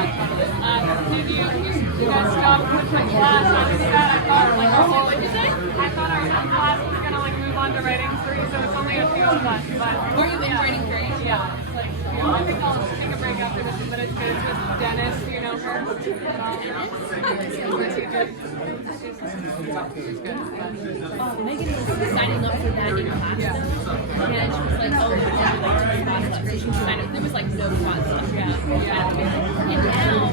Did you guys stop with the class after that? I thought our class was gonna like move on to writing 3, so it's only a few of us. But Are you in writing 3? yeah, it's like I think I'll take a break after this, but it's good. It's with Dennis, you know her. Megan was signing up for that in class, and she was like, "Oh, we have like 2 spots left." So she was kind of, there was like no spots left. And now,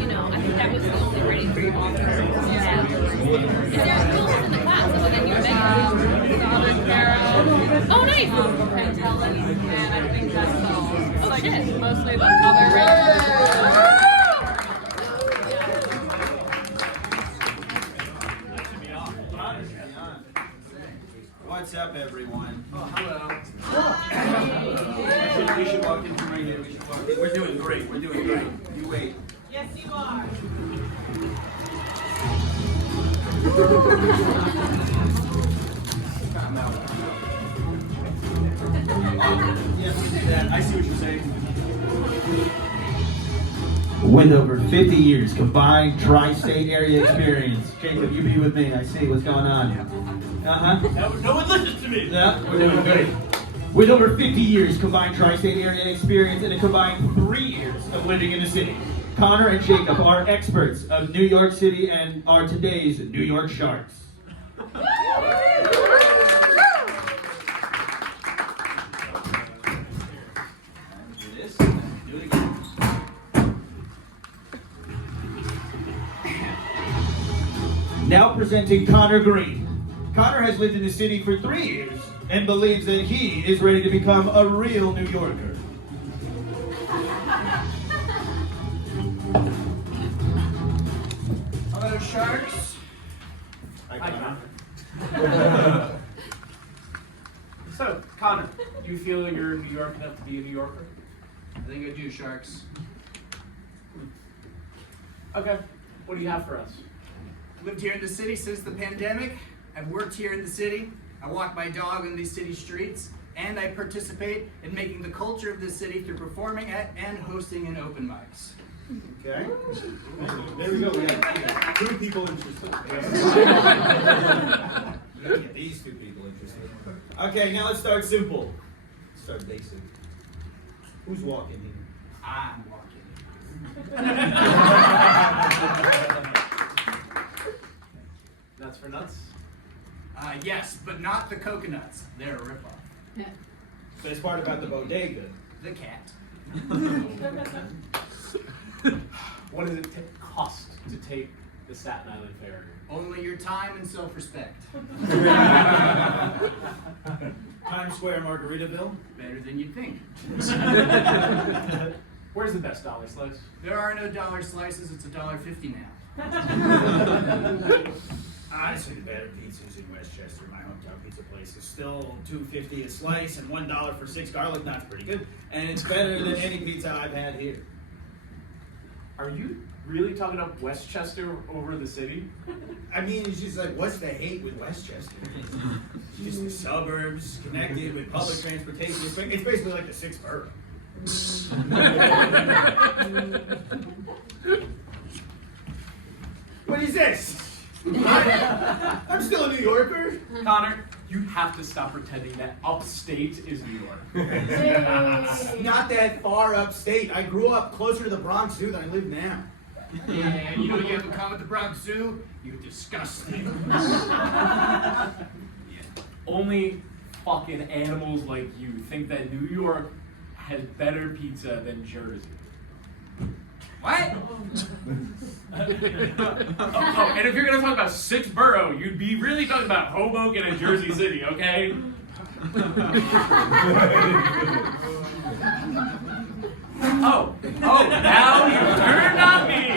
you know, I think that was the only writing 3 author. And there's girls in the class. So then you're Megan, Oh, nice! And I think that's all. It's like mostly the other. What's up, everyone? Oh, hello. We should walk in from right here. We should walk in. We're doing great. We're doing great. You wait. Yes, you are. Yes, we did that. I see what you're saying. With over 50 years combined tri-state area experience. Jacob, you be with me. I see what's going on. No one listens to me. Yeah, we're doing great. With over 50 years combined tri-state area experience and a combined 3 years of living in the city, Conor and Jacob are experts of New York City and are today's New York Sharks. Now presenting Conor Green. Conor has lived in the city for 3 years and believes that he is ready to become a real New Yorker. Hello, Sharks. Hi, Conor. So, Conor, do you feel you're New York enough to be a New Yorker? I think I do, Sharks. Okay. What do you have for us? Lived here in the city since the pandemic. I've worked here in the city. I walk my dog on these city streets. And I participate in making the culture of this city through performing at and hosting in open mics. Okay. There we go. We got 2 people interested. We gotta get these 2 people interested. Okay, now let's start simple. Let's start basic. Who's walking here? I'm walking. Nuts for nuts? Yes, but not the coconuts. They're a ripoff. Best part about the bodega. The cat. What does it cost to take the Staten Island Ferry? Only your time and self-respect. Times Square, Margaritaville. Better than you'd think. Where's the best dollar slice? There are no dollar slices. It's $1.50 now. Honestly, the better pizzas in Westchester, my hometown pizza place, is still $2.50 a slice and $1 for 6 garlic knots. Pretty good, and it's better than any pizza I've had here. Are you really talking up Westchester over the city? I mean, it's just like, what's the hate with Westchester? It's just the suburbs connected with public transportation. It's basically like the 6th borough. What is this? I'm still a New Yorker. Conor, you have to stop pretending that upstate is New York. Not that far upstate. I grew up closer to the Bronx Zoo than I live now. And you know you have in common with the Bronx Zoo? You're disgusting. Only fucking animals like you think that New York has better pizza than Jersey. What? Oh, and if you're gonna talk about 6th borough, you'd be really talking about Hoboken and Jersey City, okay? Oh, now you turned on me!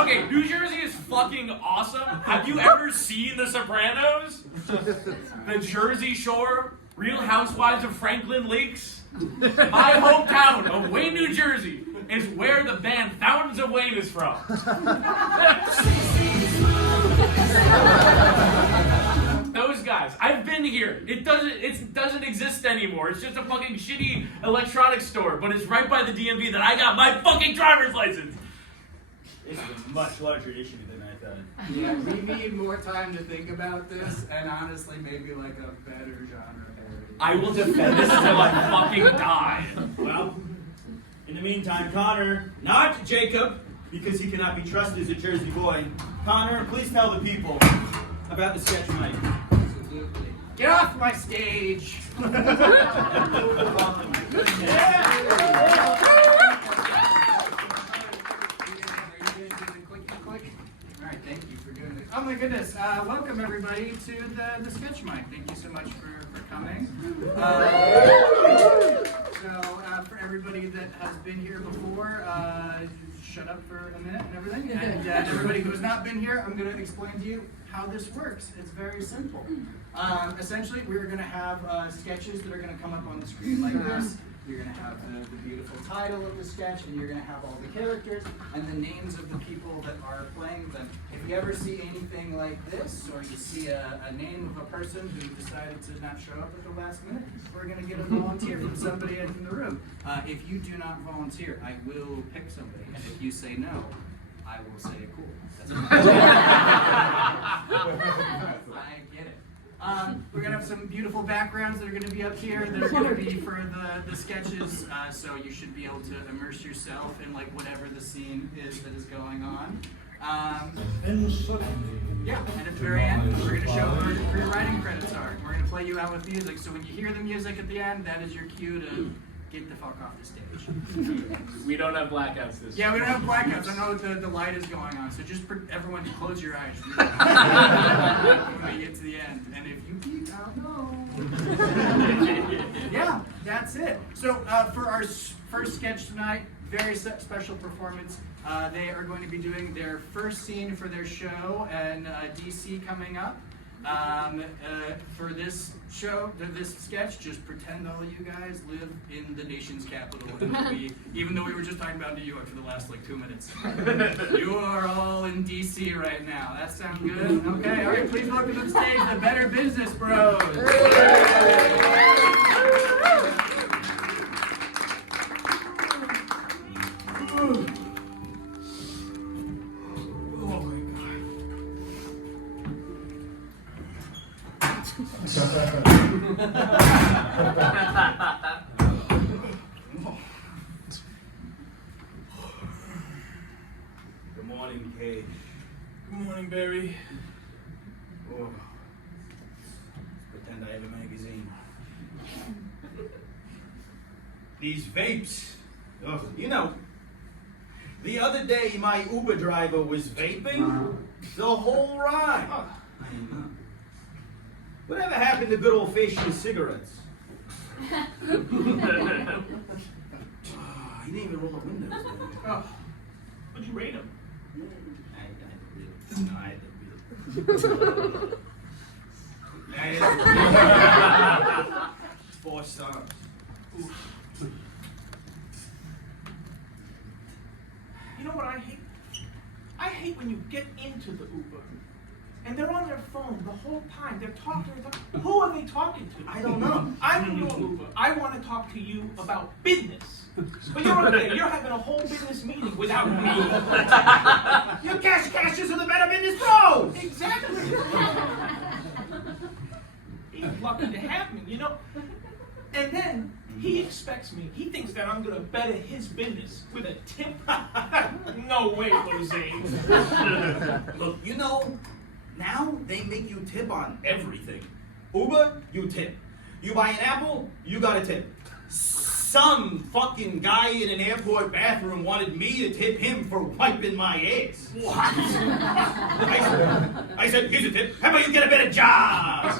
Okay, New Jersey is fucking awesome. Have you ever seen The Sopranos? The Jersey Shore? Real Housewives of Franklin Lakes? My hometown of Wayne, New Jersey is where the band Thousands of Wayne is from. Those guys. I've been been here. It doesn't exist anymore. It's just a fucking shitty electronics store, but it's right by the DMV that I got my fucking driver's license. This is a much larger issue than I thought. Yeah, we need more time to think about this, and honestly, maybe like a better genre parody. I will defend this until I fucking die. Well, in the meantime, Connor, not Jacob, because he cannot be trusted as a Jersey boy. Connor, please tell the people about the sketch night. Absolutely. Get off my stage! Alright, thank you for doing it. Oh my goodness, welcome everybody to the sketch mic. Thank you so much for coming. For everybody that has been here before, shut up for a minute and everything. And everybody who has not been here, I'm going to explain to you how this works. It's very simple. Essentially, we're going to have sketches that are going to come up on the screen like this. You're going to have the beautiful title of the sketch, and you're going to have all the characters and the names of the people that are playing them. If you ever see anything like this, or you see a name of a person who decided to not show up at the last minute, we're going to get a volunteer from somebody in the room. If you do not volunteer, I will pick somebody, and if you say no, I will say cool. That's I get it. We're going to have some beautiful backgrounds that are going to be up here that are going to be for the sketches, so you should be able to immerse yourself in like whatever the scene is that is going on. Yeah, and at the very end, we're going to show where your writing credits are. We're going to play you out with music, so when you hear the music at the end, that is your cue to get the fuck off the stage. We don't have blackouts this Yeah, we don't have blackouts. I know the light is going on, so just everyone close your eyes when we get to the end. And if you peek, I don't know. Yeah, that's it. So for our first sketch tonight, very special performance. They are going to be doing their first scene for their show in DC coming up. For this show, this sketch, just pretend all you guys live in the nation's capital. And even though we were just talking about New York for the last like 2 minutes. You are all in DC right now. That sound good? Okay, all right, please welcome to the stage the Better Business Bros. Good morning, Kay. Good morning, Barry. Oh. Pretend I have a magazine. These vapes. Oh, you know, the other day my Uber driver was vaping the whole ride. I know. Whatever happened to good old-fashioned cigarettes? He didn't even roll the windows. Oh, what'd you rate him? I 4 stars. You know what I hate? I hate when you get into the Uber and they're on their phone the whole time. They're talking. Who are they talking to? I don't know. I'm in your Uber. I want to talk to you about business. But you're over there. You're having a whole business meeting without me. You cashers are the Better Business Bros! Exactly. He's lucky to have me, you know. And then he expects me. He thinks that I'm gonna better his business with a tip. No way, Jose. Look, you know, now they make you tip on everything. Uber, you tip. You buy an apple, you got a tip. Some fucking guy in an airport bathroom wanted me to tip him for wiping my ass. What? I said, here's a tip. How about you get a better job?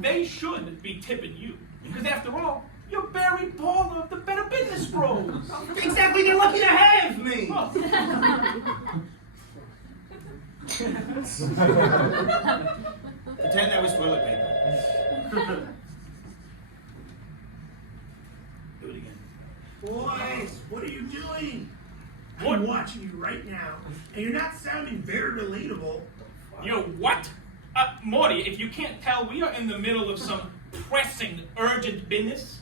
They should be tipping you. Because after all, you're Barry Pollard of the Better Business Bros. Exactly, they're lucky to have me. Oh. Pretend that was toilet paper. Do it again. Boys, what are you doing? I'm watching you right now, and you're not sounding very relatable. You know what? Morty, if you can't tell, we are in the middle of some pressing, urgent business.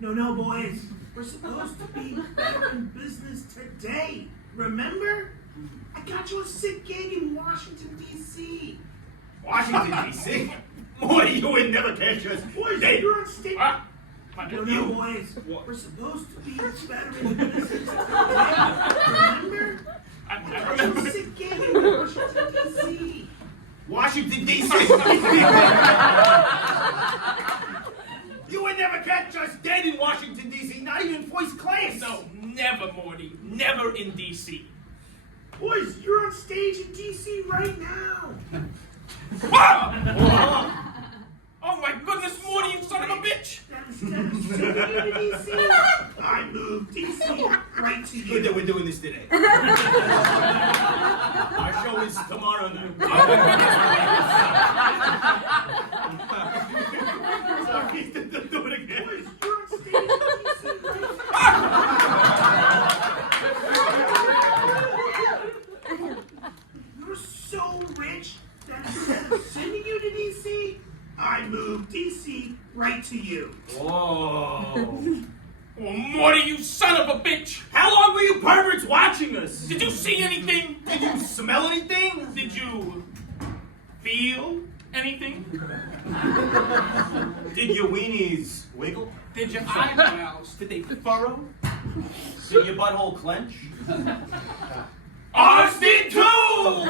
No, boys. We're supposed to be better in business today. Remember? I got you a sick gig in Washington, D.C. Washington, D.C.? Morty, you would never catch us. Boys, you're on stage. You. Boys. We're supposed to be better in business today. Remember? I I got you a remember. sick gig in Washington, D.C. Washington, D.C.? You would never catch us dead in Washington, D.C., not even first class. No, never, Morty. Never in D.C. Boys, you're on stage in D.C. right now. Whoa! Oh my goodness, Morty, you son of a bitch! That instead of sending you to D.C., I moved D.C. right to Good that you. we're doing this today. Our show is tomorrow night. Sorry, do it again. Boys, you're on stage in D.C. You're so rich that instead of sending you to D.C., I moved D.C. right to you. Whoa. Oh, Morty, you son of a bitch! How long were you perverts watching us? Did you see anything? Did you smell anything? Did you feel anything? Did your weenies wiggle? Did your eyebrows, did they furrow? Did your butthole clench? Ours did too!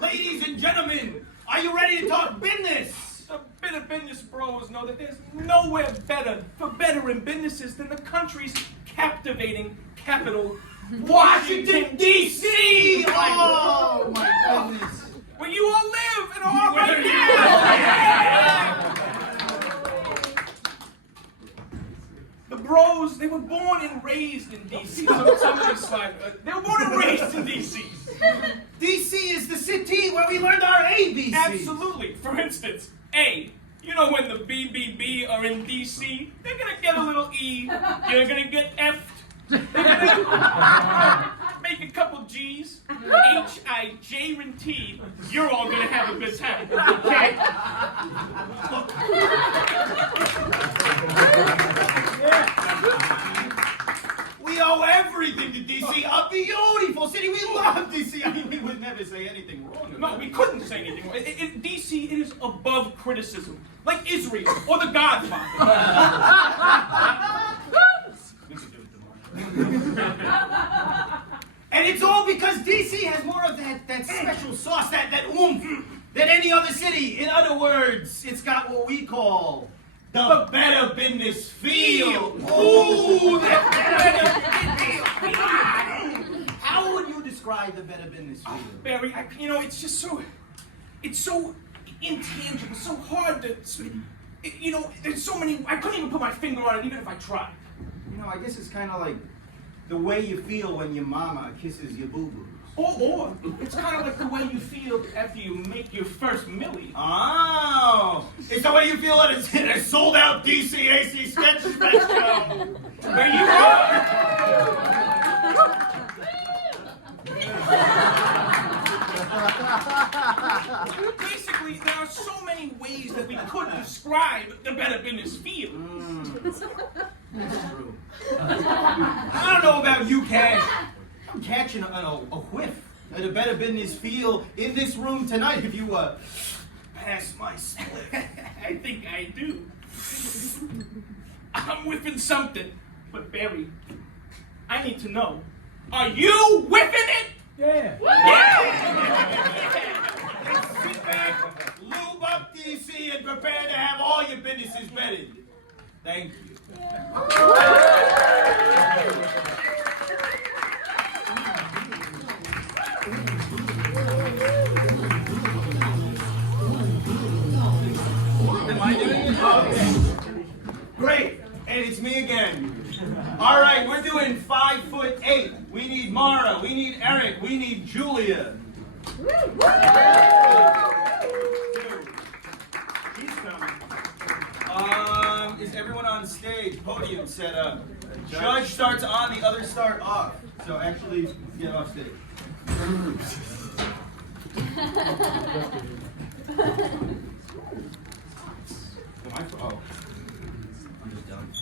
Ladies and gentlemen, are you ready to talk business? The bit of business bros know that there's nowhere better for better in businesses than the country's captivating capital, Washington, D.C.! Oh, my goodness. where you all live and are right now! The bros, they were born and raised in D.C. Somebody slide. They were born and raised in D.C. D.C. is the city where we learned our ABCs. Absolutely. For instance, A. You know when the BBB are in D.C., they're gonna get a little E. You're gonna get F'd. They're gonna make a couple G's. H-I-J and T. You're all gonna have a good time. Okay? We owe everything to D.C. A beautiful city. We love D.C. I mean, we would never say anything wrong about No, we couldn't say anything wrong. D.C., it is above criticism. Like Israel or The Godfather. We could do it tomorrow. And it's all because D.C. has more of that special sauce, that oomph, than any other city. In other words, it's got what we call the better business feel. Ooh, that better business feel. How would you describe the better business feel? Barry, it's just so intangible, so hard to, there's so many, I couldn't even put my finger on it even if I tried. I guess it's kind of like the way you feel when your mama kisses your boo-boo. Or it's kind of like the way you feel after you make your first milli. Oh, it's the way you feel at a sold-out DCAC sketch show. Where you are. Basically, there are so many ways that we could describe the better business feel. That's true. I don't know about you, Cash. I'm catching a whiff of the better business feel in this room tonight if you pass my split. I think I do. I'm whiffing something. But Barry, I need to know, are you whiffing it? Yeah. Sit back, lube up DC, and prepare to have all your businesses vetted. Thank you. Am I doing it? Okay. Great. And it's me again. All right, we're doing 5'8". We need Maura. We need Eric. We need Julia. She's coming. Is everyone on stage? Podium set up. Judge starts on, the others start off. So actually, get off stage. Oh. I'm just done.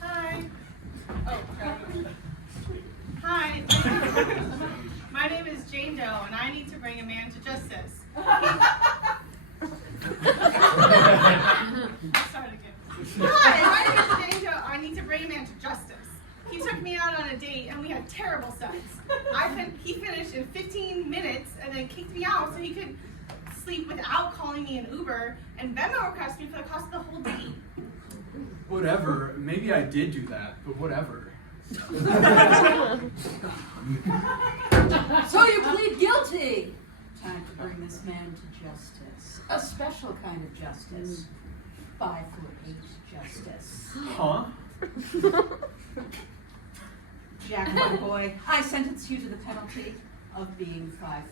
Hi. Oh, crap. Hi. My name is Jane Doe, and I need to bring a man to justice. Start again. Hi, my name is Jane Doe. I need to bring a man to justice. He took me out on a date, and we had terrible sex. He finished in 15 minutes, and then kicked me out so he could sleep without calling me an Uber, and Venmo requested me for the cost of the whole date. Whatever. Maybe I did do that, but whatever. So you plead guilty. Time to bring this man to justice. A special kind of justice. 5'8" justice. Huh? Jack, my boy, I sentence you to the penalty of being 5'8".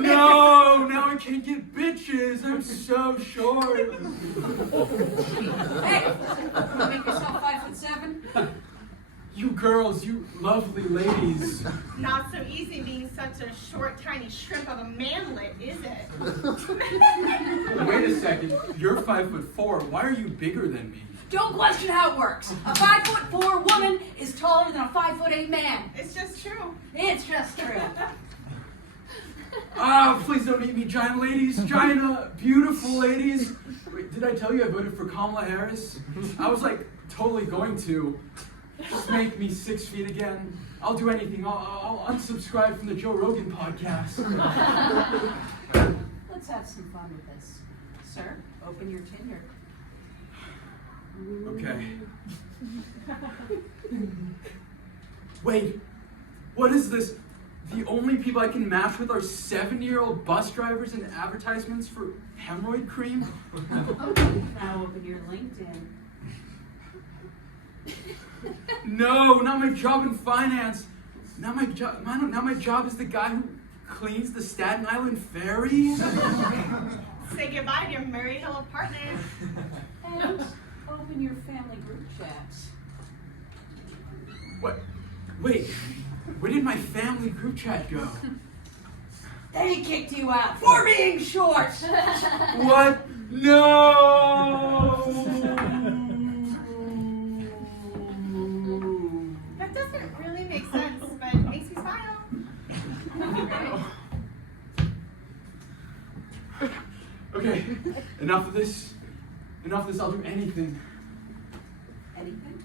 No, now I can't get bitches. I'm so short. Hey, you make yourself 5'7"? You girls, you lovely ladies. Not so easy being such a short, tiny shrimp of a manlet, is it? Wait a second. You're 5'4". Why are you bigger than me? Don't question how it works. A 5'4" woman is taller than a 5'8" man. It's just true. It's just true. Ah, please don't eat me, giant ladies. Giant, beautiful ladies. Wait, did I tell you I voted for Kamala Harris? I was like totally going to. Just make me 6 feet again. I'll do anything. I'll unsubscribe from the Joe Rogan podcast. Let's have some fun with this. Sir, open your Tinder. Okay. Wait, what is this? The only people I can match with are 7-year-old bus drivers and advertisements for hemorrhoid cream? Now open your LinkedIn. No, not my job in finance. Not my job. Now my job is the guy who cleans the Staten Island ferry. Say goodbye to your Murray Hill apartment. And open your family group chats. What? Wait, where did my family group chat go? They kicked you out for being short. What? No! That doesn't really make sense, but it makes me smile. Okay, enough of this. Enough of this. I'll do anything. Anything?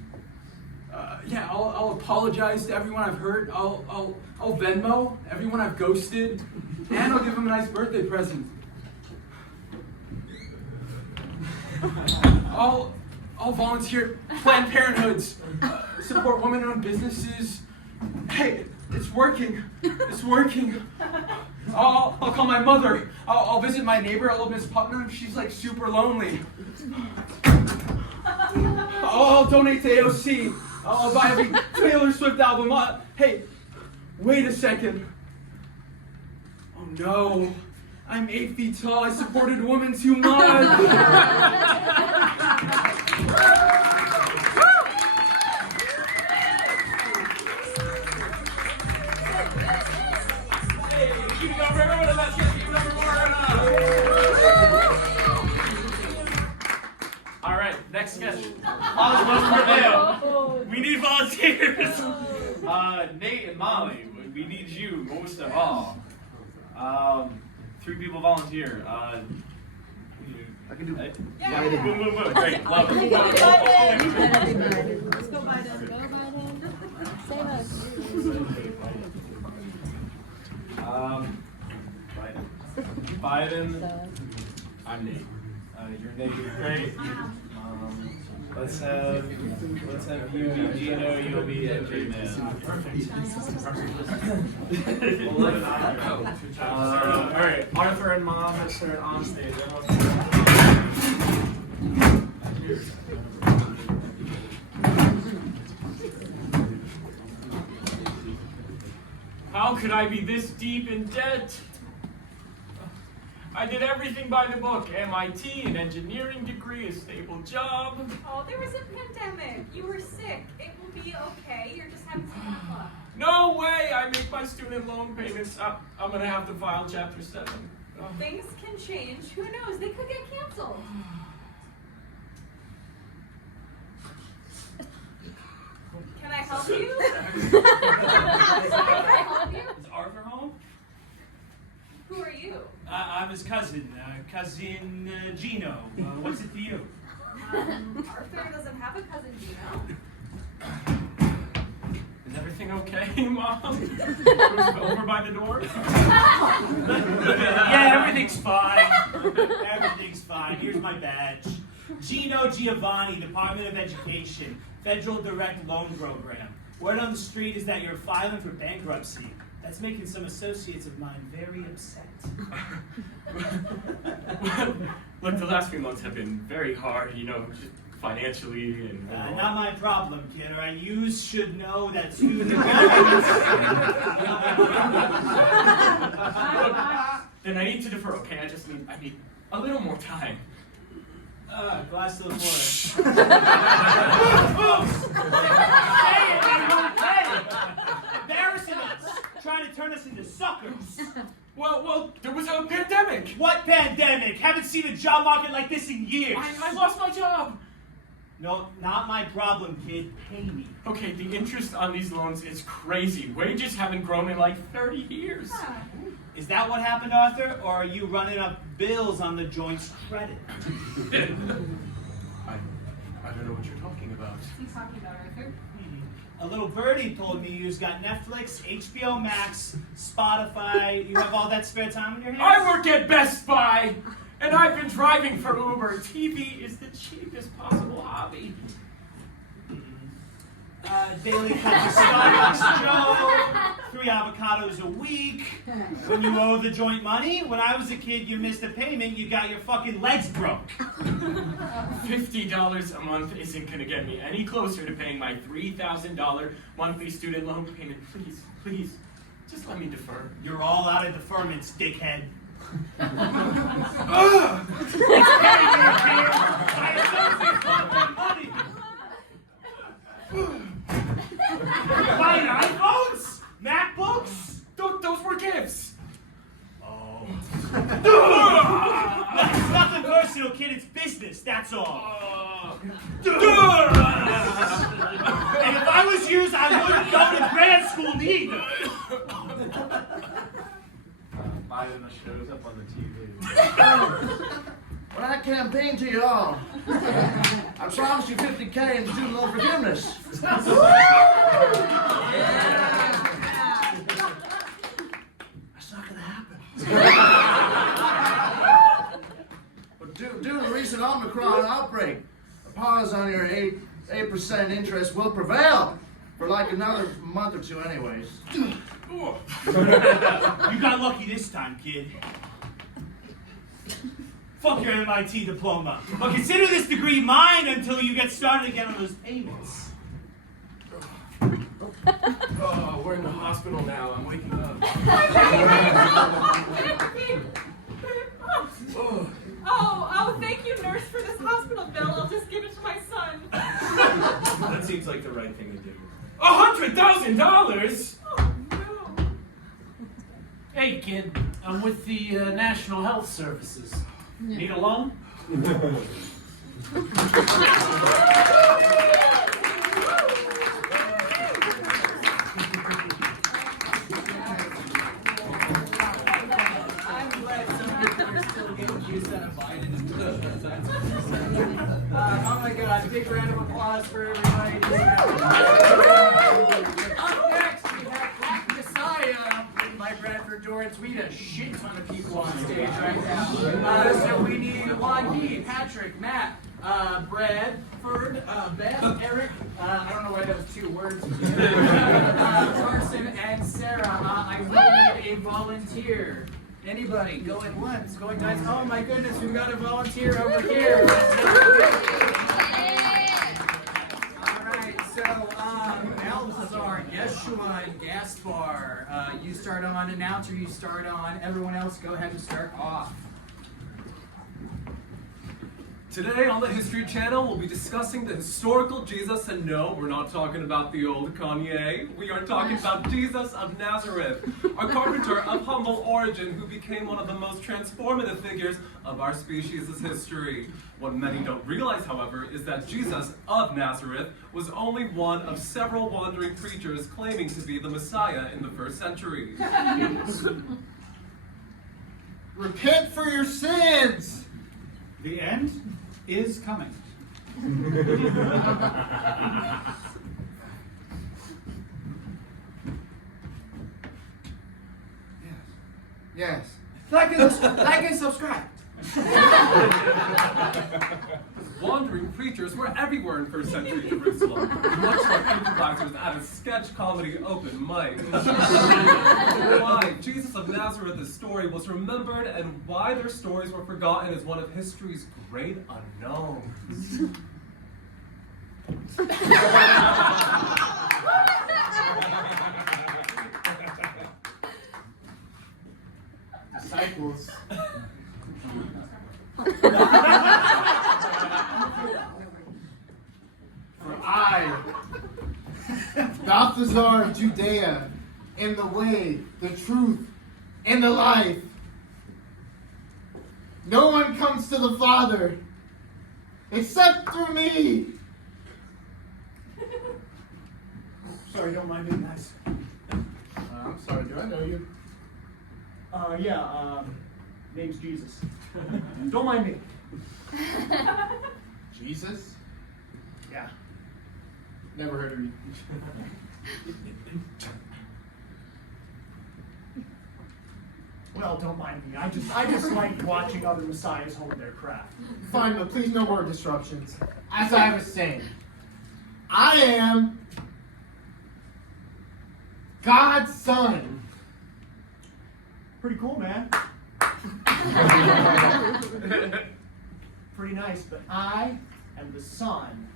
Yeah, I'll apologize to everyone I've hurt. I'll Venmo everyone I've ghosted, and I'll give them a nice birthday present. I'll volunteer at Planned Parenthoods, support women-owned businesses. Hey, it's working. It's working. I'll call my mother. I'll visit my neighbor, a little Miss Putnam. She's like super lonely. I'll donate to AOC. I'll buy every Taylor Swift album. Hey, wait a second. Oh no, I'm 8 feet tall. I supported women too much. All right, next sketch. Prevail. We need volunteers. Nate and Molly, we need you most of all. 3 people volunteer. I can do it. Yeah. Move. Great, love it. Let's go by them. Go by them. Save us. Biden. I'm Nate. You're Nate. Great. Let's have you be Gino. You'll be J-Man. Perfect. All right, Arthur and Mom are on stage. How could I be this deep in debt? I did everything by the book. MIT, an engineering degree, a stable job. Oh, there was a pandemic. You were sick. It will be okay. You're just having some bad luck. No way! I make my student loan payments. I'm gonna have to file Chapter 7. Oh. Things can change. Who knows? They could get canceled. Can I help you? Can I help you? Is Arthur home? Who are you? I'm his cousin, cousin Gino. What's it to you? Arthur doesn't have a cousin Gino. Is everything okay, Mom? Who's over by the door? Yeah, everything's fine. Everything's fine. Here's my badge. Gino Giovanni, Department of Education, Federal Direct Loan Program. Word on the street is that you're filing for bankruptcy. That's making some associates of mine very upset. Look, the last few months have been very hard, just financially and Not my problem, kid. All right, you should know that student loans. Then I need to defer, okay? I need a little more time. Glass of water. Hey, embarrassing us, trying to turn us into suckers. Well, there was a pandemic. What pandemic? Haven't seen a job market like this in years. I lost my job. No, not my problem, kid. Pay me. Okay, the interest on these loans is crazy. Wages haven't grown in like 30 years. Is that what happened, Arthur? Or are you running up bills on the joint's credit? I don't know what you're talking about. What's he talking about, Arthur? A little birdie told me you've got Netflix, HBO Max, Spotify. You have all that spare time in your hands? I work at Best Buy, and I've been driving for Uber. TV is the cheapest possible hobby. Daily cups of Starbucks Joe, 3 avocados a week. When you owe the joint money, when I was a kid, you missed a payment, you got your fucking legs broke. $50 a month isn't going to get me any closer to paying my $3,000 monthly student loan payment. Please, just let me defer. You're all out of deferments, dickhead. It's money. Buying iPhones? MacBooks? Those were gifts. Oh. It's nothing personal, kid. It's business, that's all. And if I was you, I wouldn't go to grad school neither. Biden shows up on the TV. When I campaign to you all, I promised you $50K in student loan forgiveness. That's not gonna happen. But due to the recent Omicron outbreak, a pause on your 8% interest will prevail for like another month or two anyways. You got lucky this time, kid. Fuck your MIT diploma. But consider this degree mine until you get started again on those payments. Oh, we're in the hospital now. I'm waking up. Oh, thank you, nurse, for this hospital bill. I'll just give it to my son. That seems like the right thing to do. $100,000? Oh, no. Hey, kid. I'm with the National Health Services. Need a loan? I'm glad some people are still getting used out of Biden. Oh my God, big round of applause for everybody. Up next, we have Black Messiah, written by Bradford, Dorrance. We need a shit ton of people on stage right now. So we need Wonhee, Patrick, Matt, Bradford, Beth, Eric, I don't know why those 2 words Carson, and Sarah. I will need a volunteer. Anybody? Going once, going twice. Oh my goodness, we've got a volunteer over here. Alright, so Ellz, Yeshua, and Gaspar. You start on announcer, you start on. Everyone else, go ahead and start off. Today on the History Channel, we'll be discussing the historical Jesus, and no, we're not talking about the old Kanye. We are talking about Jesus of Nazareth, a carpenter of humble origin who became one of the most transformative figures of our species' history. What many don't realize, however, is that Jesus of Nazareth was only one of several wandering preachers claiming to be the Messiah in the first century. Repent for your sins! The end is coming. Yes. Like and subscribe. Wandering preachers were everywhere in first century Jerusalem, much like improvisers at a sketch comedy open mic. Why Jesus of Nazareth's story was remembered and why their stories were forgotten is one of history's great unknowns. Disciples. For I, Balthazar of Judea, am the way, the truth, and the life. No one comes to the Father except through me. Sorry, don't mind being nice. I'm sorry, do I know you? Name's Jesus. Don't mind me. Jesus? Yeah. Never heard of you. Well, don't mind me. I just like watching other messiahs hone their craft. Fine, but please no more disruptions. As I was saying, I am God's son. Pretty cool, man. Pretty nice, but I am the son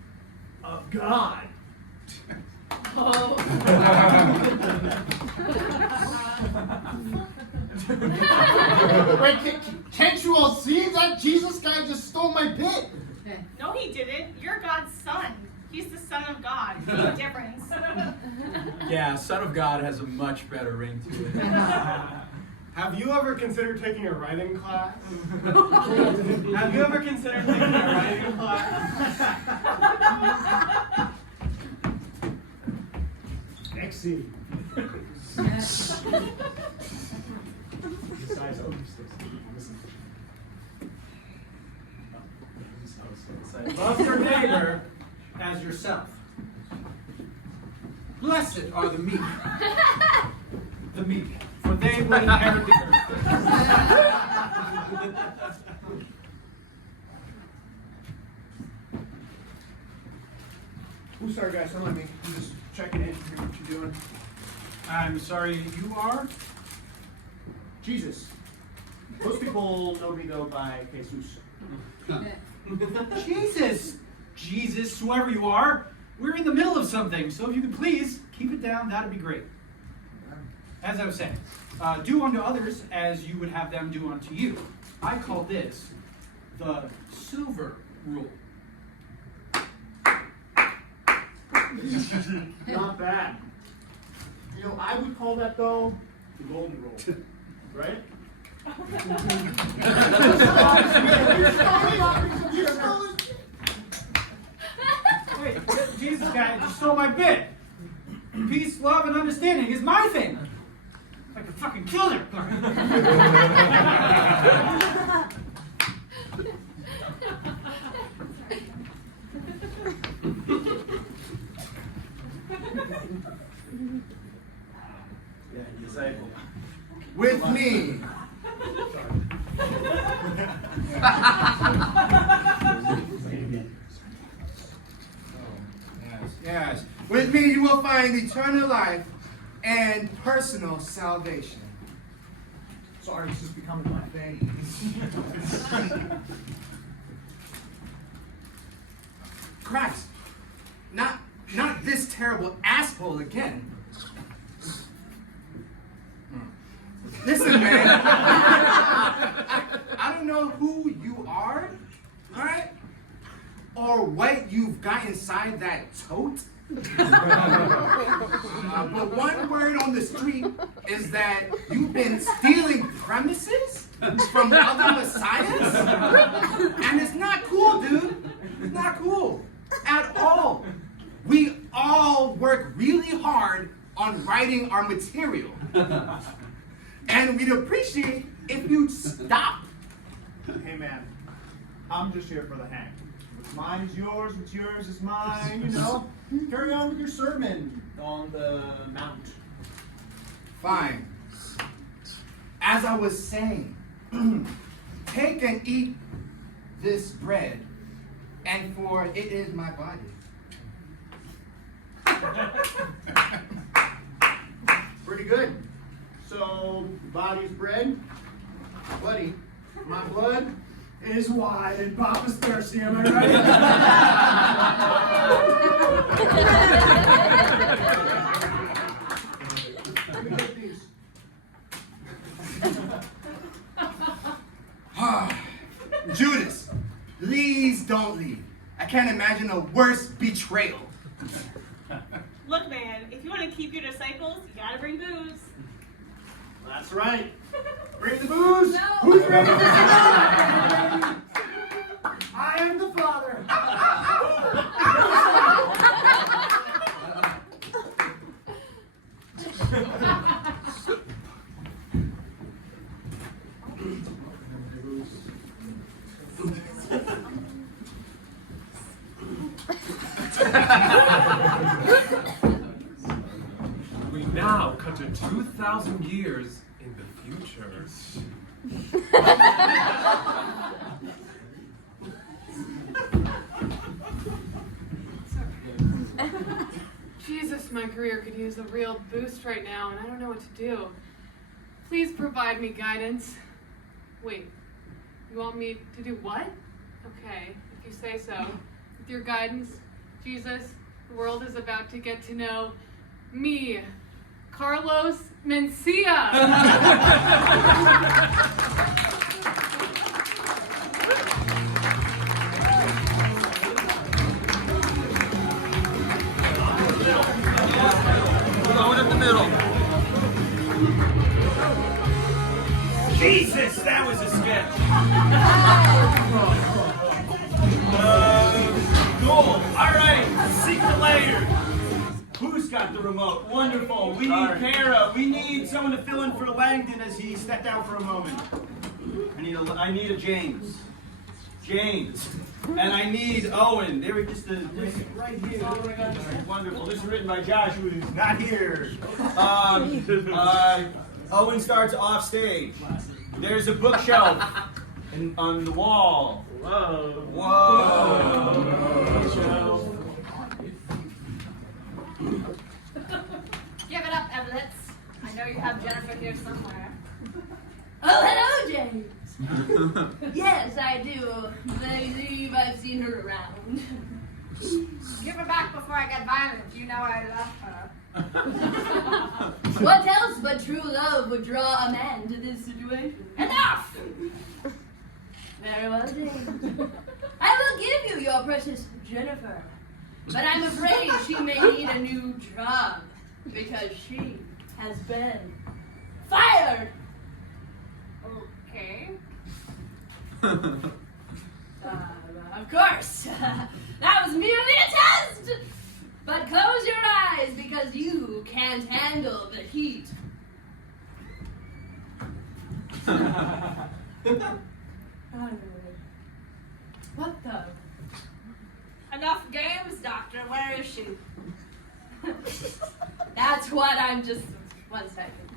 of God. Oh. Wait, can't you all see that Jesus guy just stole my bit? No, he didn't. You're God's son. He's the son of God. Big difference. Yeah, Son of God has a much better ring to it. Have you ever considered taking a writing class? Have you ever considered taking a writing class? Exceed. This guy's love your neighbor as yourself. Blessed are the meek. The meek, for they will inherit the earth. Ooh, sorry guys, don't mind me. I'm just checking in, hear what you're doing. I'm sorry, you are? Jesus. Most people know me though by Jesus. Jesus, whoever you are, we're in the middle of something, so if you could please keep it down, that'd be great. As I was saying, do unto others as you would have them do unto you. I call this the silver rule. Not bad. You know, I would call that though the golden rule, right? Wait, Jesus guy just stole my bit. Peace, love, and understanding is my thing. I could fucking kill her. With me. Yes. With me you will find eternal life and personal salvation. Sorry, it's just becoming my thing. Christ, not this terrible asshole again. Listen, man. I don't know who you are, alright? Or what you've got inside that tote. But one word on the street is that you've been stealing premises from other messiahs. And it's not cool, dude. It's not cool at all. We all work really hard on writing our material. And we'd appreciate if you'd stop. Hey man, I'm just here for the hang. What's mine is yours, what's yours is mine, you know? Carry on with your sermon on the mount. Fine. As I was saying, take and eat this bread, and for it is my body. Pretty good. So, body's bread, buddy, my blood is wide and Papa's thirsty, am I right? Judas, please don't leave. I can't imagine a worse betrayal. Look, man, if you want to keep your disciples, you gotta bring booze. That's right. Bring the booze. No. Who's ready for the I am the Father. We now cut to 2,000 years in the future. Jesus, my career could use a real boost right now, and I don't know what to do. Please provide me guidance. Wait, you want me to do what? Okay, if you say so. With your guidance, Jesus, the world is about to get to know me, Carlos Mencia. Going up the middle. Jesus, that was a sketch. Cool. All right. Secret layer. Who's got the remote? Wonderful. We need Kara. We need someone to fill in for Langdon as he stepped out for a moment. I need a James. James. And I need Owen. They were just right here. Wonderful. This is written by Josh, who is not here. Owen starts off stage. There's a bookshelf on the wall. Whoa. Whoa. Give it up, Ellz. I know you have Jennifer here somewhere. Oh, hello, James. Yes, I do. I believe I've seen her around. Give her back before I get violent. You know I love her. What else but true love would draw a man to this situation? Enough! Very well, James. I will give you your precious Jennifer, but I'm afraid she may need a new job because she has been fired. Okay. Of course. That was merely a test. But close your eyes because you can't handle the heat. What the? Enough games, Doctor. Where is she? That's what I'm just... 1 second.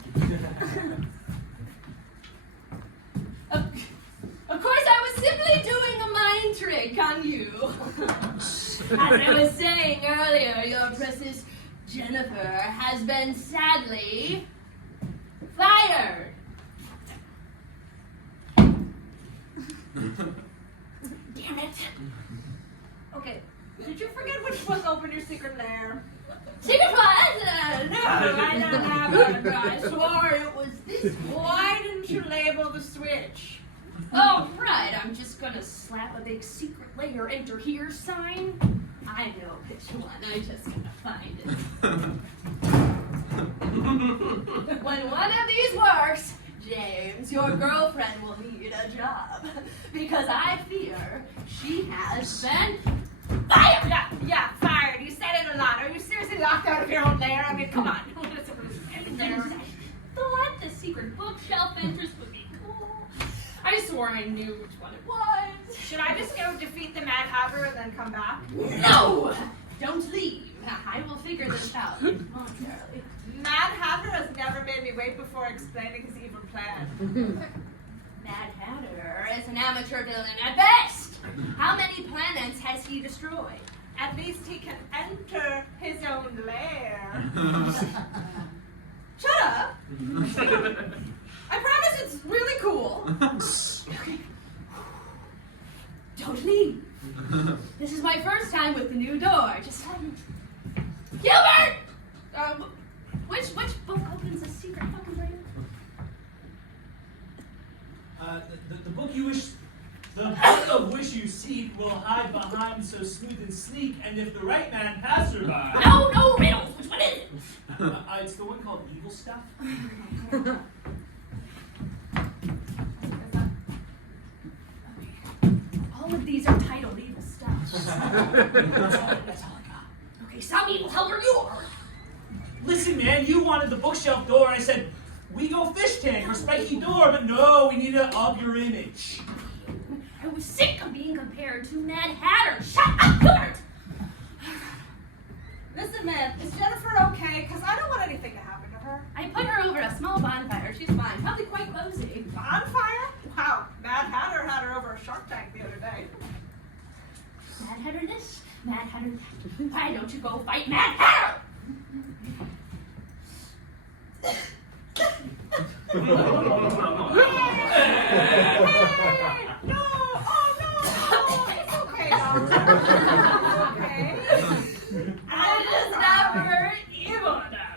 Of course, I was simply doing a mind trick on you. As I was saying earlier, your precious Jennifer has been sadly fired. Damn it. Okay. did you forget which book opened your secret lair? Secret what? No, I don't have it. I swore it was this. Why didn't you label the switch? Oh, right. I'm just gonna slap a big secret layer enter here sign. I know which one. I just gotta find it. When one of these works, James, your girlfriend will need a job. Because I fear she has been fired! Yeah, fired. You said it a lot. Are you seriously locked out of your own lair? I mean, come on. Thought the secret bookshelf entrance would be cool. I swore I knew which one it was. Should I just go defeat the Mad Hatter and then come back? No! Don't leave. I will figure this out momentarily. Mad Hatter has never made me wait before explaining his evil plan. Mad Hatter is an amateur villain at best. How many planets has he destroyed? At least he can enter his own lair. Shut up! I promise it's really cool. Okay. Don't leave. This is my first time with the new door. Just let me. Gilbert! Which book opens a secret fucking door? The book you wish, the book of which you seek will hide behind so smooth and sleek, and if the right man passer by. No riddles. Which one is it? It's the one called Evil Stuff. All of these are titled Evil Stuff. That's all I got. Okay, some evil helper you are. Listen, man, you wanted the bookshelf door, and I said, we go fish tank or spiky door, but no, we need to up your image. I was sick of being compared to Mad Hatter. Shut up, Gilbert! Listen, man, is Jennifer okay? Because I don't want anything to happen to her. I put her over a small bonfire. She's fine. Probably quite cozy. Bonfire? Wow, Mad Hatter had her over a Shark Tank the other day. Mad Hatter this, Mad Hatter that. Why don't you go fight Mad Hatter? Hey! No! Oh no! It's okay, Doctor. It's okay. I just never heard evil now.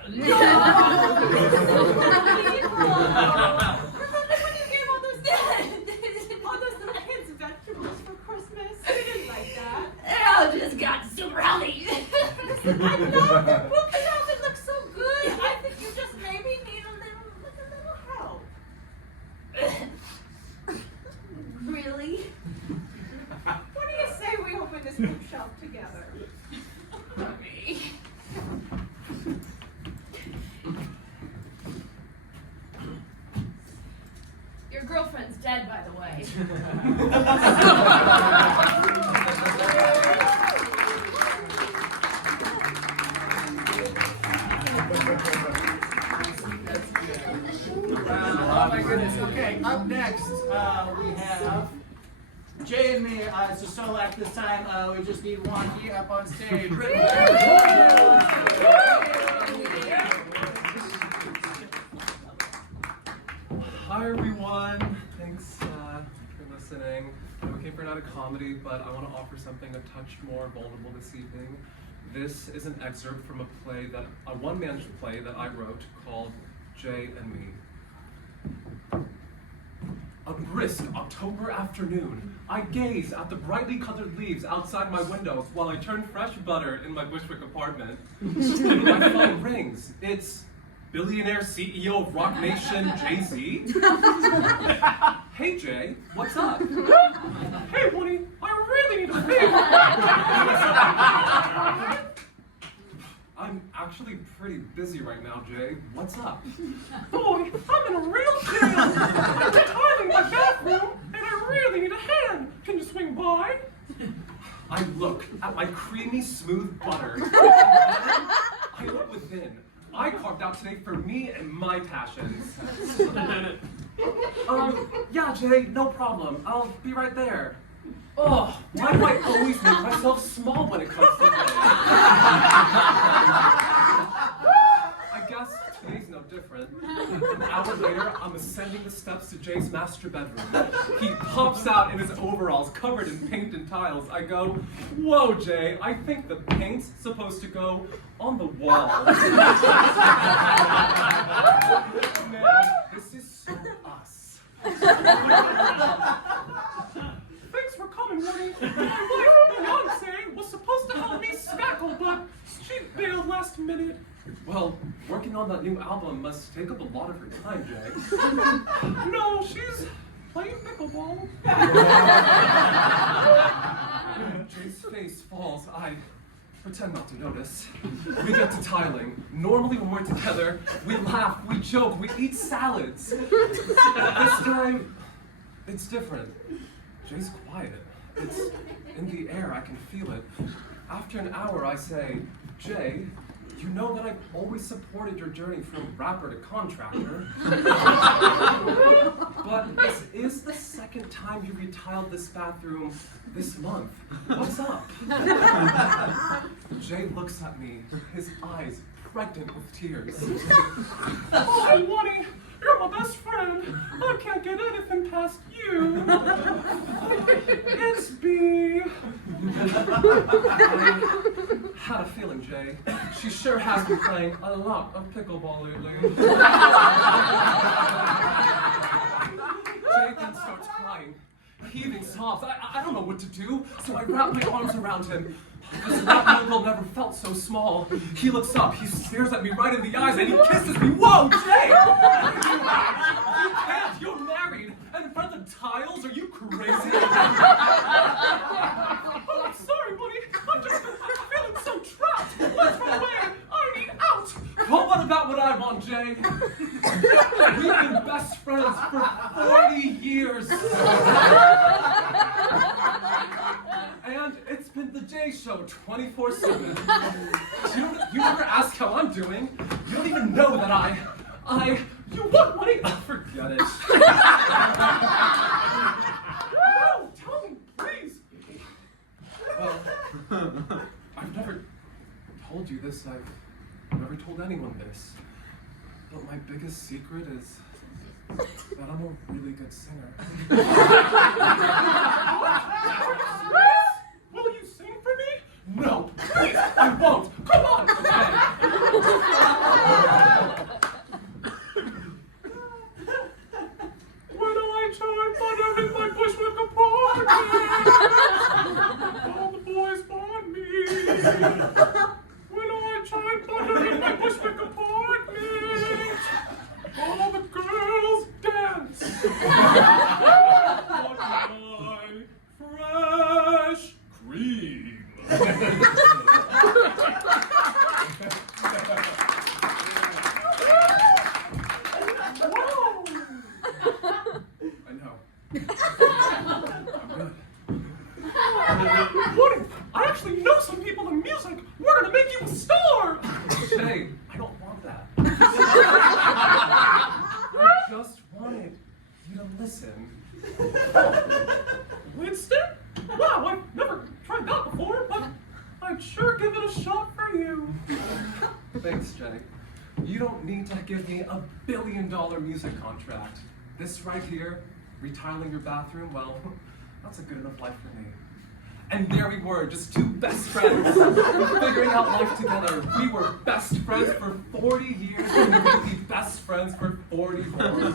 Remember when you gave all those little kids vegetables for Christmas? We didn't like that. They all just got super healthy. I love the bookshelf. It looks so good. I think you just maybe need a little help. Really? What do you say we open this bookshelf together? Okay. Your girlfriend's dead, by the way. Oh my goodness. Okay, up next we have Jay and me. It's a solo act this time. We just need Wonhee up on stage. Hi everyone, thanks for listening. We came for a night of comedy, but I want to offer something a touch more vulnerable this evening. This is an excerpt from a one-man play that I wrote called Jay and Me. A brisk October afternoon, I gaze at the brightly colored leaves outside my windows while I turn fresh butter in my Bushwick apartment. And my phone rings. It's billionaire CEO of Rock Nation, Jay-Z. Hey Jay, what's up? Hey Wonhee, I really need a favor. I'm actually pretty busy right now, Jay. What's up? Boy, I'm in a real jam. I'm tiling my bathroom, and I really need a hand. Can you swing by? I look at my creamy, smooth butter. I look within. I carved out today for me and my passions. Yeah, Jay, no problem. I'll be right there. Oh, why do I always make myself small when it comes to this? I guess today's no different. An hour later, I'm ascending the steps to Jay's master bedroom. He pops out in his overalls, covered in paint and tiles. I go, whoa, Jay, I think the paint's supposed to go on the wall. Man, this is so us. Thanks for coming, Woody. My wife, Beyonce, was supposed to help me spackle, but she bailed last minute. Well, working on that new album must take up a lot of her time, Jay. No, she's playing pickleball. Jay's face falls. I pretend not to notice. We get to tiling. Normally when we're together, we laugh, we joke, we eat salads. This time, it's different. Jay's quiet. It's in the air, I can feel it. After an hour, I say, Jay, you know that I've always supported your journey from rapper to contractor. But this is the second time you retiled this bathroom this month. What's up? Jay looks at me, his eyes pregnant with tears. Oh, Woody, you're my best friend. I can't get anything past you. It's B. I had a feeling, Jay. She sure has been playing a lot of pickleball lately. Jay then starts crying, heaving sobs. I don't know what to do, so I wrap my arms around him. Because that knuckle never felt so small. He looks up, he stares at me right in the eyes, and he kisses me. Whoa, Jay! You can't, you're married. And in front of the tiles, are you crazy? Oh, I'm sorry, buddy. I'm feeling so trapped. Let's run away. I need out. Well, what about what I want, Jay? We've been best friends for 40 years. And it's been the Jay Show 24/7. You never ask how I'm doing. You don't even know that you want money? Oh, forget it. No, tell me, please. Well, I've never told you this. I've never told anyone this. But my biggest secret is that I'm a really good singer. Will you sing for me? No, please, I won't. Come on. Okay. When I turn butter in my bushwick apartment, all the boys want me. When I turn butter in my bushwick apartment, all the girls dance. On my fresh cream. I know. I'm good. Woody, I actually know some people in music. We're gonna make you a star. Jay, I don't want that. I just wanted you to listen. Winston? Wow, I've never tried that before, but I'd sure give it a shot for you. Thanks, Jay. You don't need to give me $1 billion music contract. This right here, retiling your bathroom, well, that's a good enough life for me. And there we were, just two best friends, figuring out life together. We were best friends for 40 years, and we're going to be best friends for 40 more.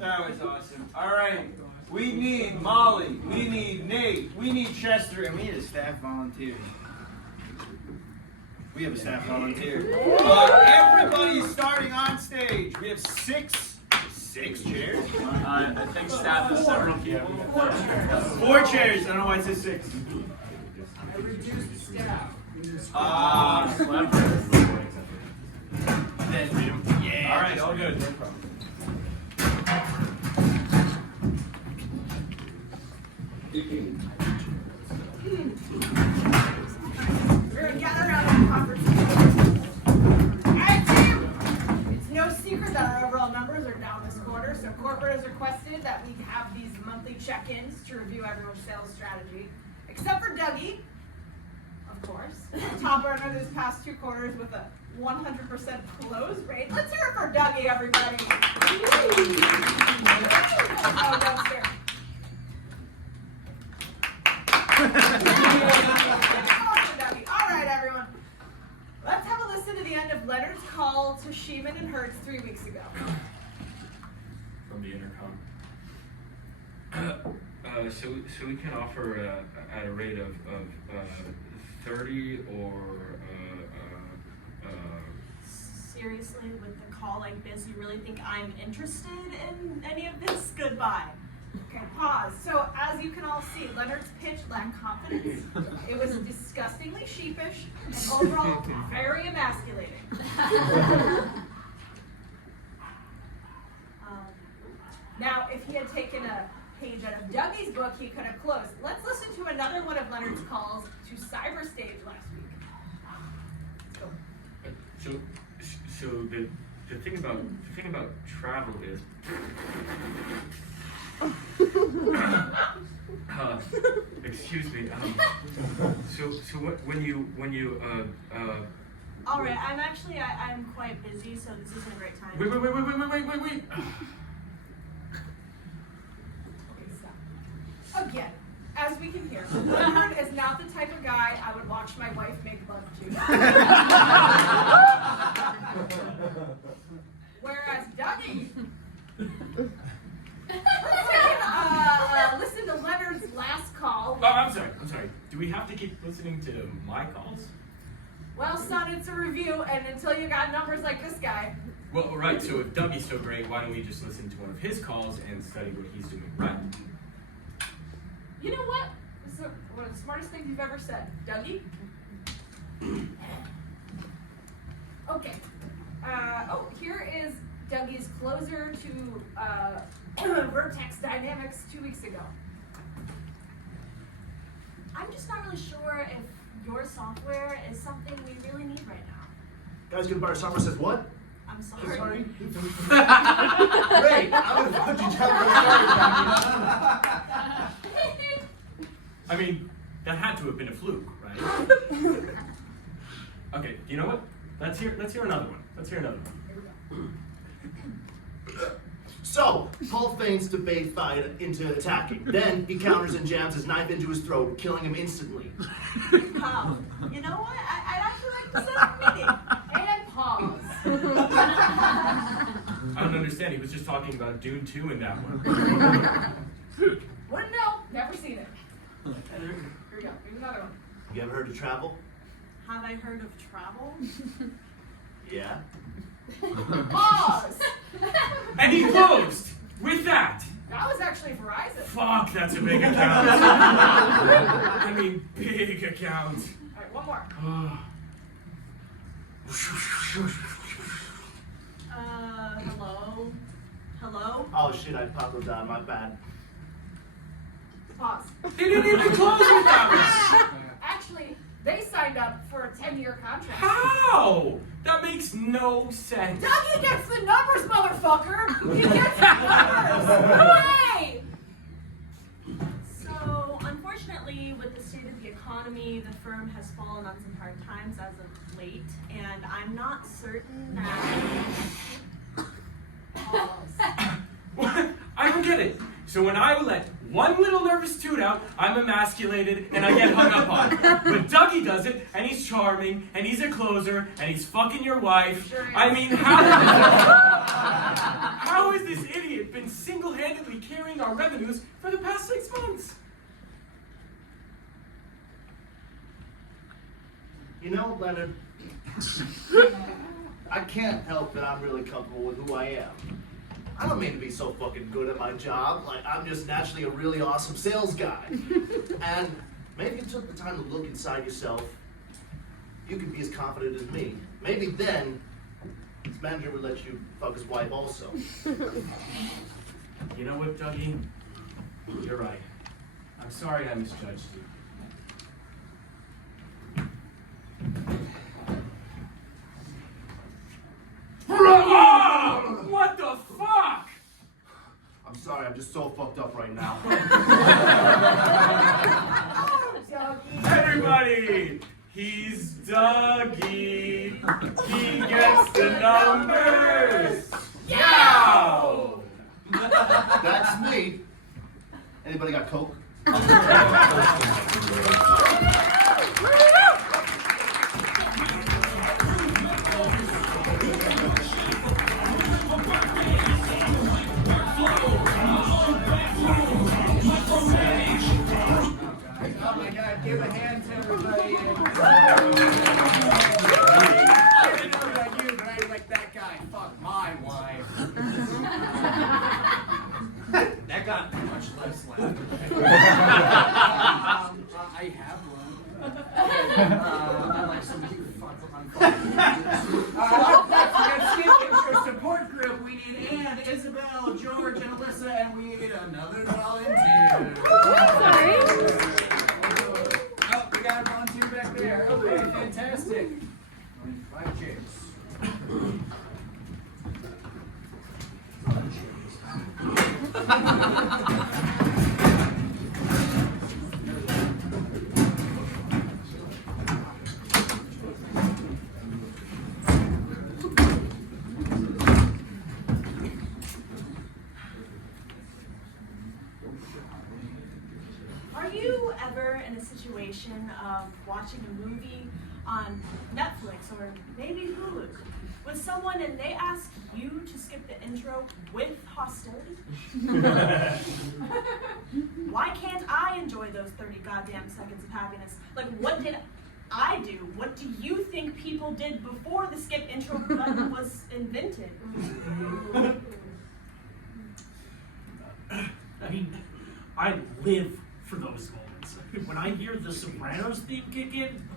That was awesome. All right. We need Molly. We need Nate. We need Chester. And we need a staff volunteer. We have a staff volunteer. Everybody's starting on stage. We have six chairs. I think staff is several people. 4 chairs. I don't know why it says 6. I reduced staff. Yeah. All right. All good. No problem. We're gonna gather around the conference table. So corporate has requested that we have these monthly check-ins to review everyone's sales strategy, except for Dougie, of course, top earner this past 2 quarters with a 100% close rate. Let's hear it for Dougie, everybody. Oh, downstairs. All right, everyone. Let's have a listen to the end of Leonard's call to Sheeman and Hertz 3 weeks ago. From the intercom. So we can offer at a rate of 30 or Seriously, with the call like this, you really think I'm interested in any of this? Goodbye. Okay, pause. So, as you can all see, Leonard's pitch lacked confidence. It was disgustingly sheepish and overall very emasculating. Now, if he had taken a page out of Dougie's book, he could have closed. Let's listen to another one of Leonard's calls to Cyberstage last week. Let's go. So the thing about travel is excuse me. So when you All right, I'm quite busy, so this isn't a great time. Wait. Okay, stop. Again, as we can hear, Leonard is not the type of guy I would watch my wife make love to. Whereas Dougie, listen to Leonard's last call. Oh, I'm sorry. Do we have to keep listening to my calls? Well, son, it's a review, and until you got numbers like this guy. Well, right, so if Dougie's so great, why don't we just listen to one of his calls and study what he's doing right? You know what? This is one of the smartest things you've ever said. Dougie? Okay. Here is Dougie's closer to Vertex Dynamics 2 weeks ago. I'm just not really sure if your software is something we really need right now. Guys, Goodbye Summer says what? I'm sorry. Great! I'm gonna put you down I mean, that had to have been a fluke, right? Okay, you know what? Let's hear another one. So, Paul feigns to bait fight into attacking. Then he counters and jams his knife into his throat, killing him instantly. Wow. You know what? I'd actually like to set up a meeting. And pause. I don't understand. He was just talking about Dune 2 in that one. Wouldn't know. Never seen it. Here we go. Here's another one. You ever heard of travel? Have I heard of travel? Yeah. Pause. And he closed with that. That was actually Verizon. Fuck, that's a big account. I mean, big account. All right, one more. Hello? Oh shit, I popped down, my bad. Pause. They didn't even close with that one. Actually, they signed up for a 10-year contract. How? That makes no sense. Dougie gets the numbers, motherfucker! He gets the numbers! Hooray! So, unfortunately, with the state of the economy, the firm has fallen on some hard times as of late, and I'm not certain that... What? I don't get it. So when I let one little nervous toot out, I'm emasculated and I get hung up on. But Dougie does it, and he's charming, and he's a closer, and he's fucking your wife. Sure is. I mean, how has this idiot been single-handedly carrying our revenues for the past 6 months? You know, Leonard, I can't help that I'm really comfortable with who I am. I don't mean to be so fucking good at my job. Like, I'm just naturally a really awesome sales guy. And maybe if you took the time to look inside yourself, you could be as confident as me. Maybe then, this manager would let you fuck his wife also. You know what, Dougie? You're right. I'm sorry I misjudged you. Oh, what the fuck? I'm sorry, I'm just so fucked up right now. Everybody, he's Dougie. He gets the numbers. Yow! That's me. Anybody got Coke? Oh my God, give a hand to everybody. I don't know about you, but I like that guy. Fuck my wife. That got much less loud. I have one. I like some cute fuck on skip intro support group. We need Ann, Isabel, George, and Alyssa, and we need another volunteer. Sorry. Oh, we got a volunteer back there. Okay, fantastic. 5 chairs. Are you ever in a situation of watching a movie on Netflix or maybe Hulu with someone and they ask you to skip the intro with hostility? Why can't I enjoy those 30 goddamn seconds of happiness? Like, what did I do? What do you think people did before the skip intro button was invented? I mean, I live for those moments. When I hear the Sopranos theme kick in,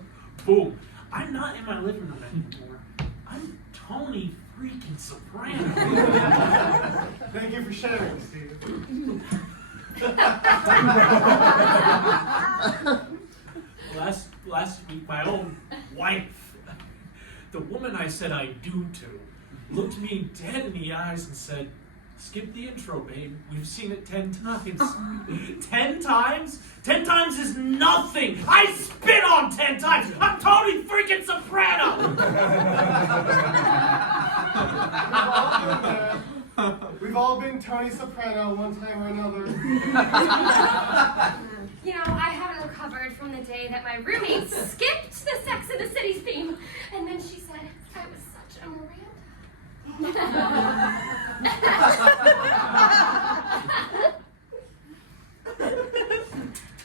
boom, I'm not in my living room anymore. I'm Tony freaking Soprano. Thank you for sharing, Steve. Last week, my own wife, the woman I said I do to, looked me dead in the eyes and said, "Skip the intro, babe. We've seen it 10 times. 10 times? 10 times is nothing. I spit on 10 times. I'm Tony freaking Soprano." We've all been Tony Soprano one time or another. You know, I haven't recovered from the day that my roommate skipped the Sex and the City theme, and then she said I was such a Miranda.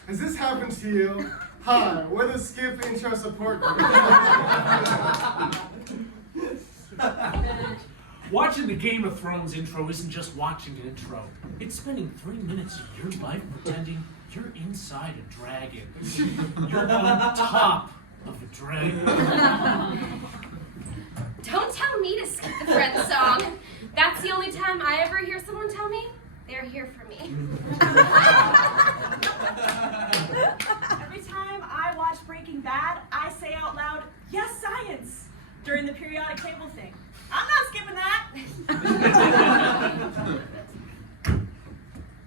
Has this happened to you? Hi, we're the Skip Intro Support Group. Watching the Game of Thrones intro isn't just watching an intro. It's spending 3 minutes of your life pretending you're inside a dragon. You're on top of a dragon. Don't tell me to skip the Friends song. That's the only time I ever hear someone tell me they're here for me. Every time I watch Breaking Bad, I say out loud, "Yes, science," during the periodic table thing. I'm not skipping that.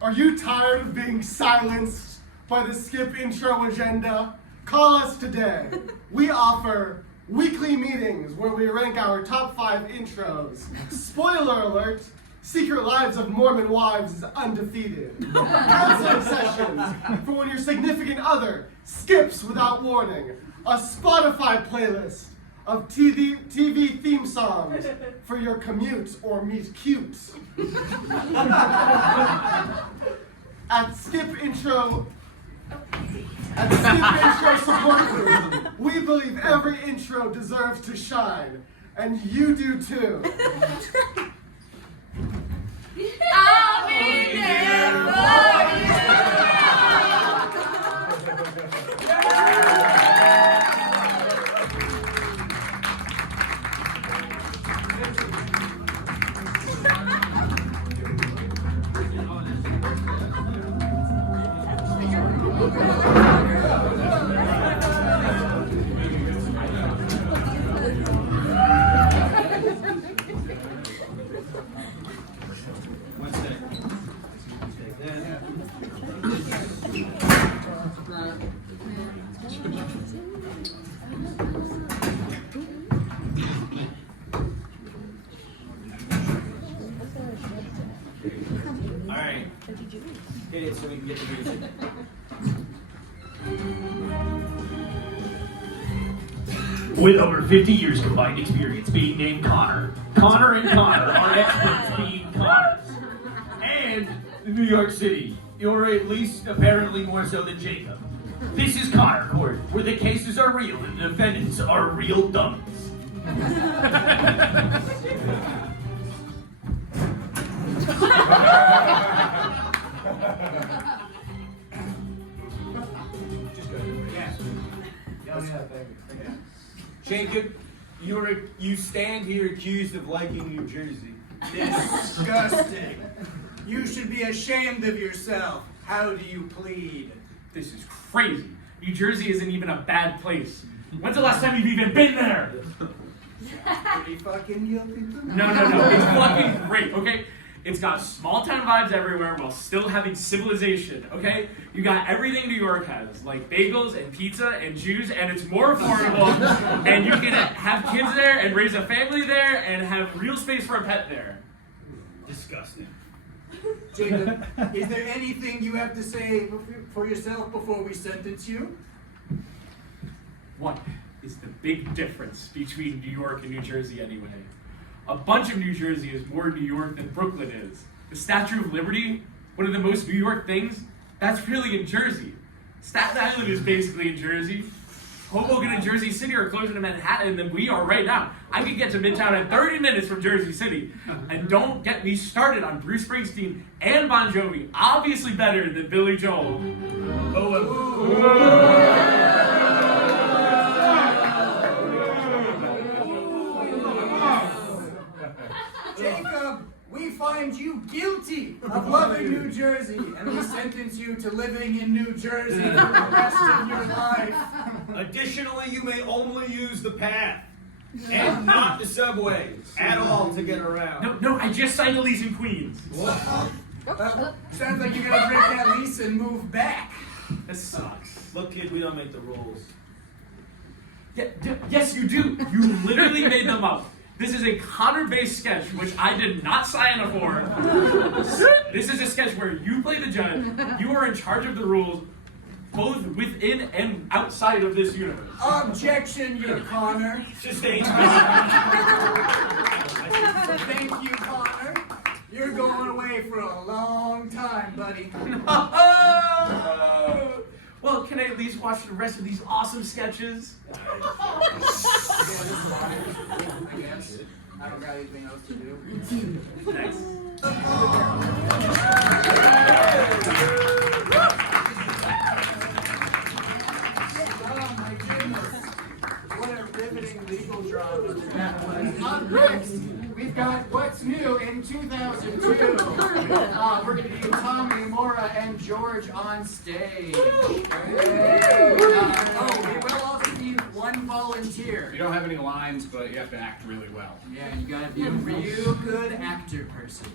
Are you tired of being silenced by the Skip Intro agenda? Call us today. We offer weekly meetings where we rank our top 5 intros. Spoiler alert, Secret Lives of Mormon Wives is undefeated. Counseling sessions for when your significant other skips without warning. A Spotify playlist of TV theme songs for your commute or meet cute. At Skip Intro Support Group, we believe every intro deserves to shine, and you do too. I'll be there for you. Hit it so we can get the music. With over 50 years combined experience being named Conor, Conor and Conor are experts being Conors. And New York City, or at least apparently more so than Jacob. This is Conor Court, where the cases are real and the defendants are real dummies. Jacob, you stand here accused of liking New Jersey. Disgusting. You should be ashamed of yourself. How do you plead? This is crazy. New Jersey isn't even a bad place. When's the last time you've even been there? Pretty fucking yuppie. No. It's fucking great, okay? It's got small town vibes everywhere while still having civilization, okay? You got everything New York has, like bagels and pizza and Jews, and it's more affordable, and you can have kids there and raise a family there and have real space for a pet there. Disgusting. Jacob, is there anything you have to say for yourself before we sentence you? What is the big difference between New York and New Jersey anyway? A bunch of New Jersey is more New York than Brooklyn is. The Statue of Liberty, one of the most New York things, that's really in Jersey. Staten Island is basically in Jersey. Hoboken and Jersey City are closer to Manhattan than we are right now. I could get to Midtown in 30 minutes from Jersey City. And don't get me started on Bruce Springsteen and Bon Jovi, obviously better than Billy Joel. Jacob, we find you guilty of loving New Jersey, and we sentence you to living in New Jersey for the rest of your life. Additionally, you may only use the path and not the subway at all to get around. No, I just signed a lease in Queens. Sounds like you're gonna break that lease and move back. This sucks. Look, kid, we don't make the rules. Yes, you do. You literally made them up. This is a Conor-based sketch, which I did not sign up for. This is a sketch where you play the judge. You are in charge of the rules, both within and outside of this universe. Objection, Your Conor. Sustained. Thank you, Conor. You're going away for a long time, buddy. Well, can I at least watch the rest of these awesome sketches? I guess. I don't got anything else to do. Thanks. Oh my goodness. What a riveting legal drama. Up next, we've got What's New in 2002. We're going to need Tommy, Maura, and George on stage. We will also need one volunteer. You don't have any lines, but you have to act really well. Yeah, you got to be a real good actor person.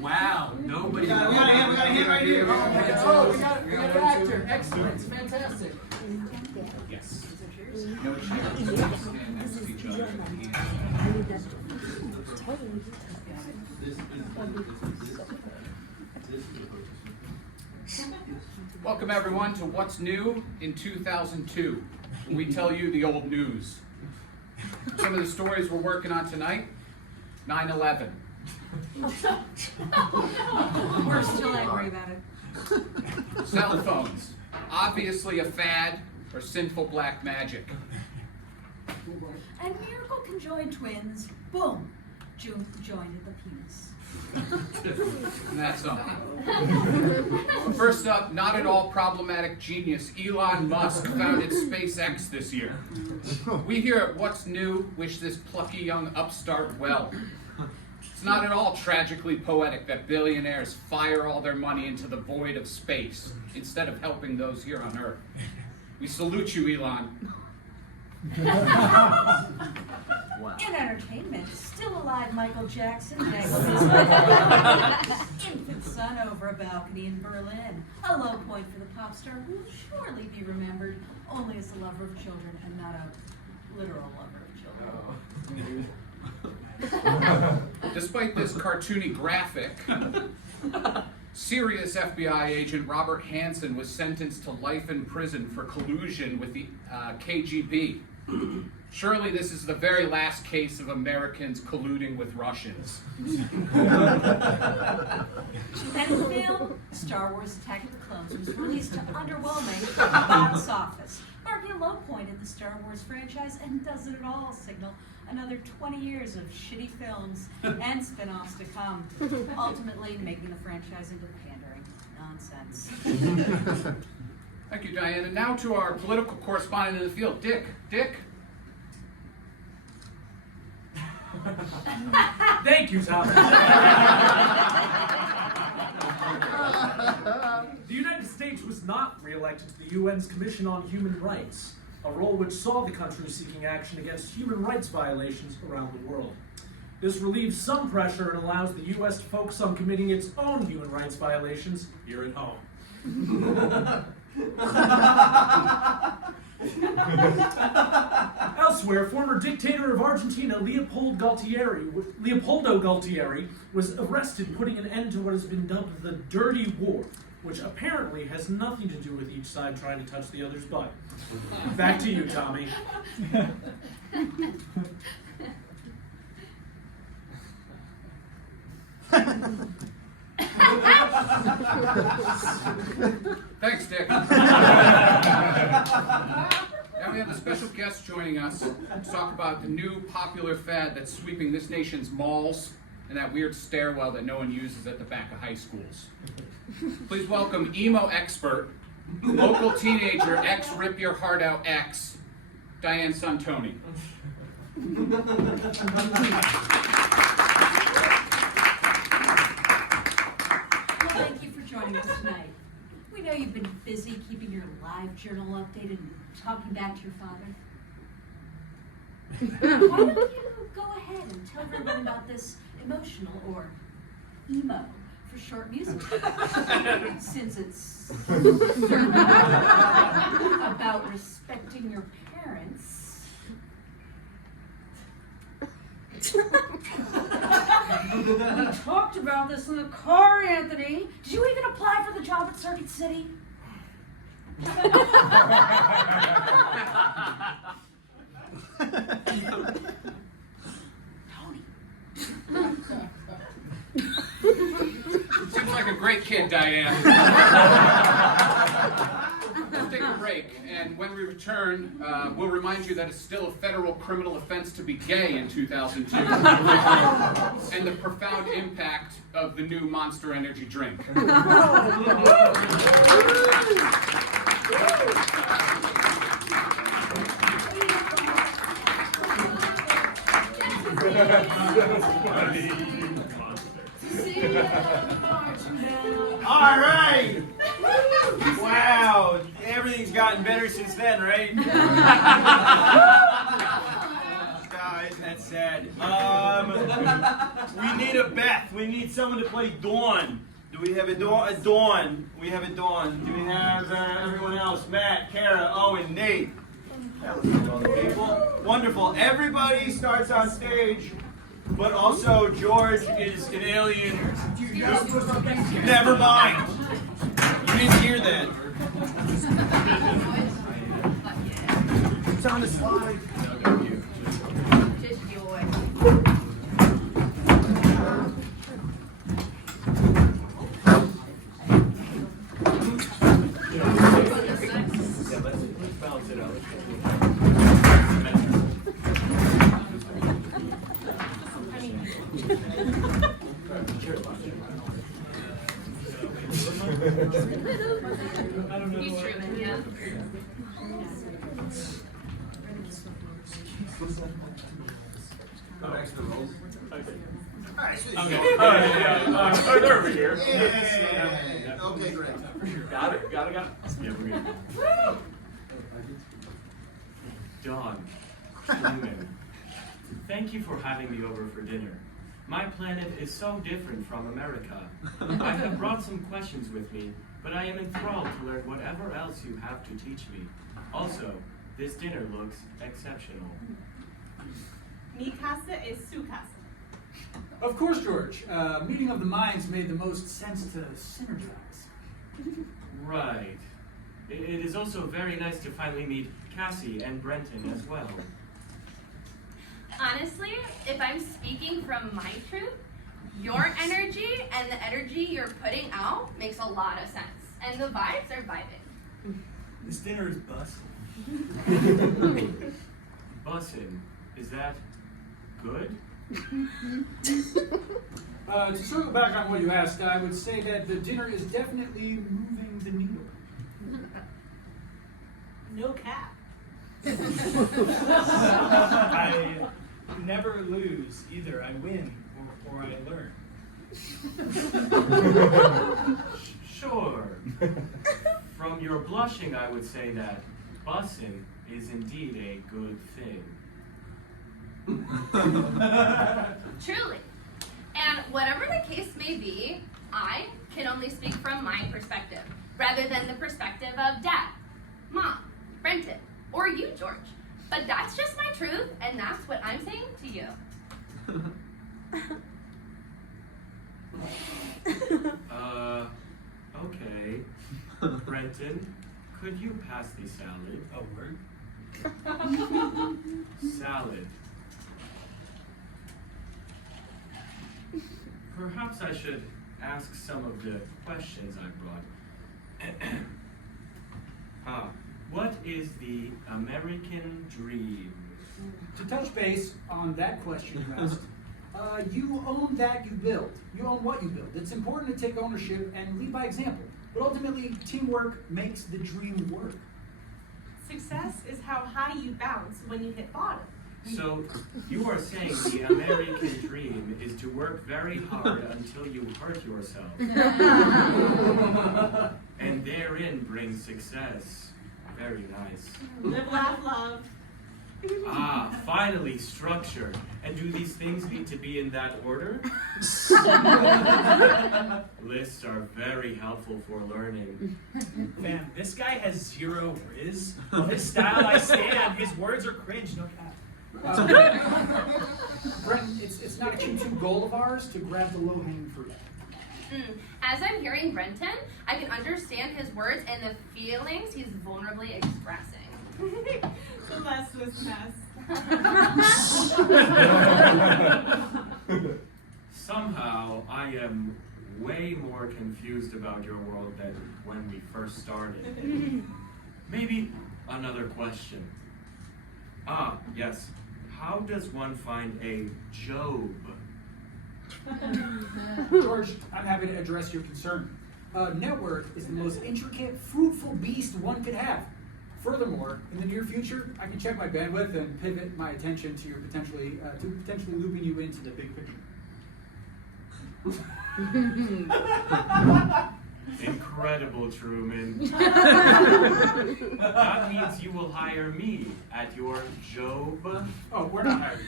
Wow, nobody. We got a hand right here. We got an actor. Excellent. Fantastic. Yes. No chairs. Stand next to each other. Welcome everyone to What's New in 2002. We tell you the old news. Some of the stories we're working on tonight: 9/11. We're still angry about it. Cell phones, obviously a fad or sinful black magic. And miracle conjoined twins, boom, joined the penis. And that's something. First up, not at all problematic genius Elon Musk founded SpaceX this year. We here at What's New wish this plucky young upstart well. It's not at all tragically poetic that billionaires fire all their money into the void of space instead of helping those here on Earth. We salute you, Elon. In entertainment, still alive Michael Jackson dangles his infant son over a balcony in Berlin. A low point for the pop star who will surely be remembered only as a lover of children and not a literal lover of children. Despite this cartoony graphic, Serious FBI agent Robert Hansen was sentenced to life in prison for collusion with the KGB. Surely this is the very last case of Americans colluding with Russians. And the film, Star Wars Attack of the Clones, was released to underwhelming box office, marking a low point in the Star Wars franchise and doesn't at all signal another 20 years of shitty films and spin-offs to come, ultimately making the franchise into pandering nonsense. Thank you, Diane. And now to our political correspondent in the field, Dick. Dick? Thank you, Tom. The United States was not re-elected to the UN's Commission on Human Rights, a role which saw the country seeking action against human rights violations around the world. This relieves some pressure and allows the U.S. to focus on committing its own human rights violations here at home. Elsewhere, former dictator of Argentina Leopoldo Galtieri was arrested, putting an end to what has been dubbed the Dirty War, which apparently has nothing to do with each side trying to touch the other's butt. Back to you, Tommy. Thanks, Dick. Now we have a special guest joining us to talk about the new popular fad that's sweeping this nation's malls and that weird stairwell that no one uses at the back of high schools. Please welcome emo expert, local teenager, ex-rip your heart out ex, Diane Santoni. Thank you for joining us tonight. We know you've been busy keeping your live journal updated and talking back to your father. Why don't you go ahead and tell everyone about this emotional, or emo for short music, since it's about respecting your parents. We talked about this in the car, Anthony. Did you even apply for the job at Circuit City? Seems like a great kid, Diane. Let's take a break, and when we return, we'll remind you that it's still a federal criminal offense to be gay in 2002, and the profound impact of the new Monster Energy drink. All right. Wow, everything's gotten better since then, right? God, isn't that sad? We need a Beth. We need someone to play Dawn. Do we have a Dawn? We have a Dawn. Do we have everyone else? Matt, Kara, Owen, Nate. That was all the people. Wonderful. Everybody starts on stage, but also George is an alien. Never mind. You didn't hear that. It's on the slide. Just joy. Let's balance it out. He's true, yeah. Oh, extra rolls. Okay. They're over here. Yeah. Okay, great. Got it. Yeah, we're good. Dawn, Flynn, thank you for having me over for dinner. My planet is so different from America. I have brought some questions with me, but I am enthralled to learn whatever else you have to teach me. Also, this dinner looks exceptional. Mi casa es su casa. Of course, George. Meeting of the minds made the most sense to synergize. Right. It is also very nice to finally meet Cassie and Brenton as well. Honestly, if I'm speaking from my truth, your energy and the energy you're putting out makes a lot of sense. And the vibes are vibing. This dinner is busting. Bussin', is that good? To circle back on what you asked, I would say that the dinner is definitely moving the needle. No cap. I never lose. Either I win or I learn. Sure. From your blushing, I would say that bussin' is indeed a good thing. Truly. And whatever the case may be, I can only speak from my perspective, rather than the perspective of Dad, Mom, Brenton, or you, George. But that's just my truth, and that's what I'm saying to you. Okay. Brenton, could you pass the salad? A word? Salad. Perhaps I should ask some of the questions I brought. What is the American dream? To touch base on that question you asked, you own that you build. You own what you build. It's important to take ownership and lead by example. But ultimately, teamwork makes the dream work. Success is how high you bounce when you hit bottom. So, you are saying the American dream is to work very hard until you hurt yourself. And therein brings success. Very nice. Live, laugh, love. Ah, finally, structure. And do these things need to be in that order? Lists are very helpful for learning. Man, this guy has zero riz. On his style I stand. His words are cringe, no cap. Brenton, it's not a Q2 goal of ours to grab the low-hanging fruit. As I'm hearing Brenton, I can understand his words and the feelings he's vulnerably expressing. The less was mess. Somehow, I am way more confused about your world than when we first started. Maybe another question. Ah, yes. How does one find a Job? George, I'm happy to address your concern. Network is the most intricate, fruitful beast one could have. Furthermore, in the near future, I can check my bandwidth and pivot my attention to your potentially looping you into the big picture. Incredible, Truman. That means you will hire me at your Job. Oh, we're not hiring.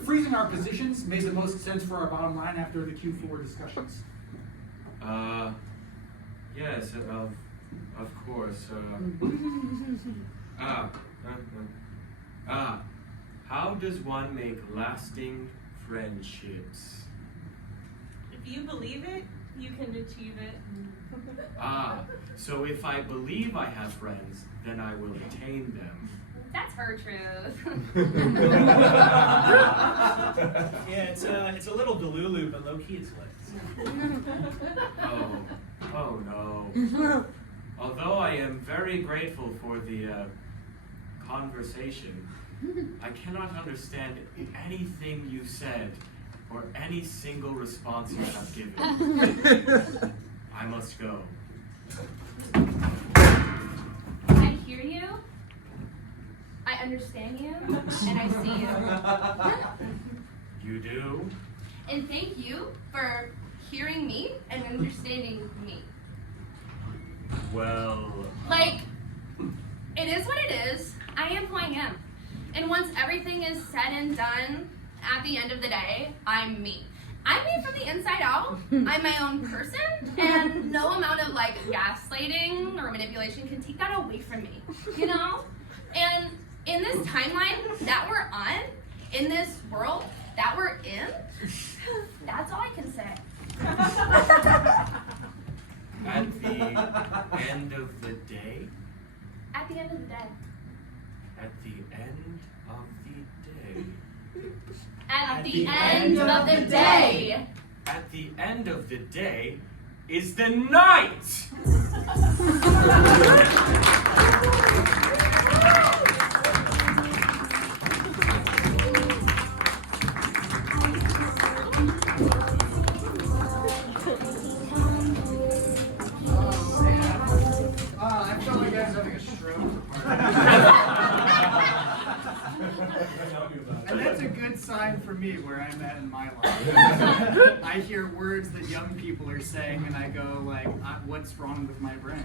Freezing our positions made the most sense for our bottom line after the Q4 discussions. Yes, of course. How does one make lasting friendships? If you believe it, you can achieve it. So if I believe I have friends, then I will attain them. That's her truth. Yeah, it's a little delulu, but low key it's lit. Oh no. Although I am very grateful for the conversation, I cannot understand anything you said or any single response you have given. I must go. I hear you, I understand you, and I see you. You do? And thank you for hearing me and understanding me. Well... Like, it is what it is. I am who I am. And once everything is said and done, at the end of the day, I'm me. I'm me from the inside out. I'm my own person, and no amount of like gaslighting or manipulation can take that away from me, you know? And in this timeline that we're on, in this world, That we're in? That's all I can say. At the end of the day? At the end of the day. At the end of the day. At the end of the day. At the end of the day is the night! I felt like I was having a stroke. And that's a good sign for me where I'm at in my life. I hear words that young people are saying and I go like, what's wrong with my brain?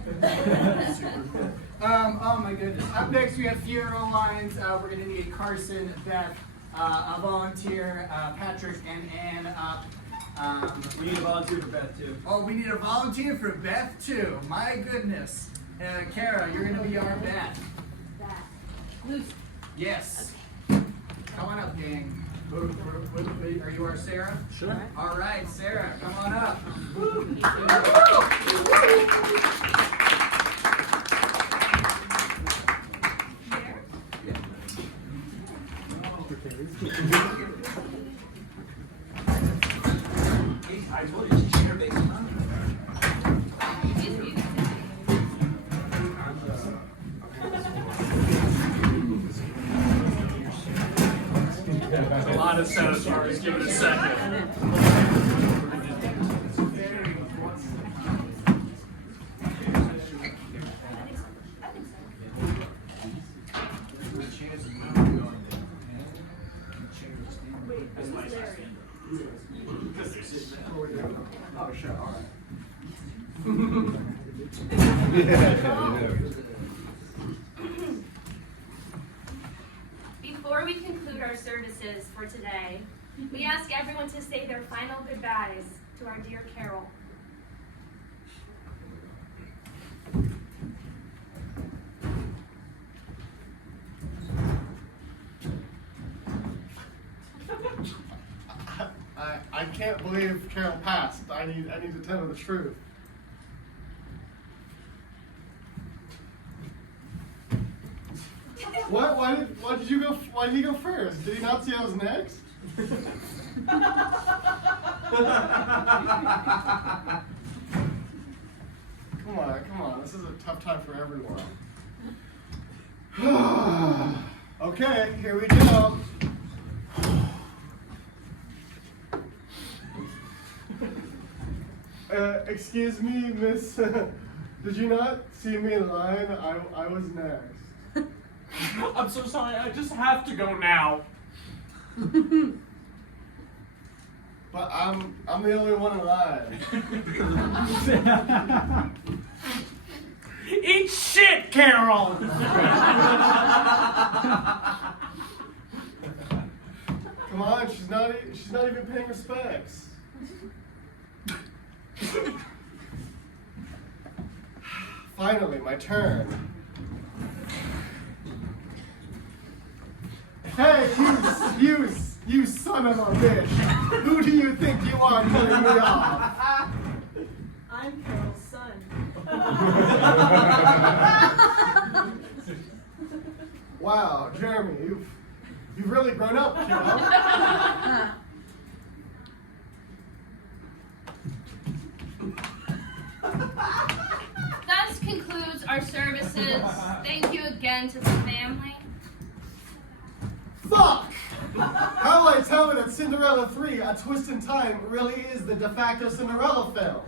Super cool. Oh my goodness. Up next we have funeral lines. We're gonna need Carson, Beth, a volunteer, Patrick, and Ann up. We need a volunteer for Beth too. Oh, we need a volunteer for Beth too. My goodness. Kara, you're gonna be our Beth. Loose. Yes. Come on up, gang. Are you our Sarah? Sure. All right, Sarah, come on up. I told you she's your base. There's a lot of setups here. Just give it a second. Oh, sure, all right. Before we conclude our services for today, we ask everyone to say their final goodbyes to our dear Carol. I can't believe Carol passed. I need to tell her the truth. What? Why did you go? Why did he go first? Did he not see I was next? Come on. This is a tough time for everyone. Okay, here we go. Excuse me, miss. Did you not see me in line? I was next. I'm so sorry. I just have to go now. But I'm the only one alive. Eat shit, Carol! Come on, she's not even paying respects. Finally, my turn. Hey, you son of a bitch! Who do you think you are cutting me off? I'm Carol's son. Wow, Jeremy, you've really grown up, kiddo. Thus concludes our services. Thank you again to the family. Fuck! How will I tell her that Cinderella 3, A Twist in Time, really is the de facto Cinderella film?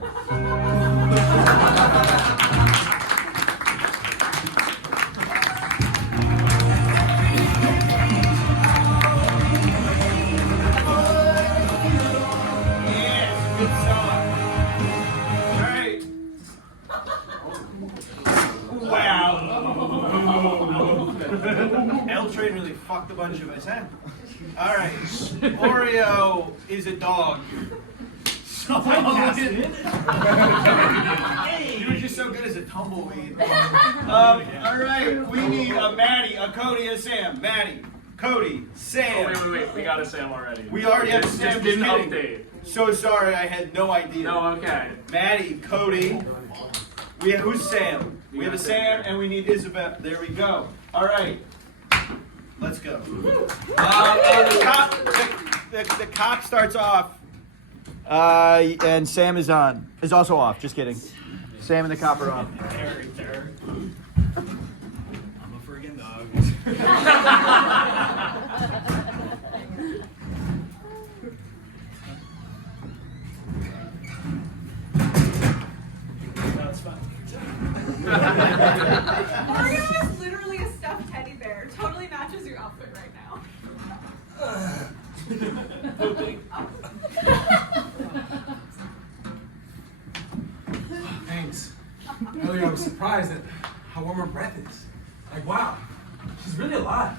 Ellz really fucked a bunch of us, huh? Alright. Oreo is a dog. So you were just so good as a tumbleweed. Alright, we need a Maddie, a Cody, and a Sam. Maddie. Cody, Sam. Oh, wait. We got a Sam already. We already have a Just Sam. didn't Just kidding. update. So sorry, I had no idea. No, okay. Maddie, Cody. Who's Sam? We have a Sam and we need Isabel. There we go. All right. Let's go. The cop starts off. And Sam is on. Is also off. Just kidding. Sam and the cop are off. I'm a friggin' dog. No, it's fine. Mario is literally a stuffed teddy bear. Totally matches your outfit right now. Thanks. Earlier I was surprised at how warm her breath is. Like, wow, she's really alive.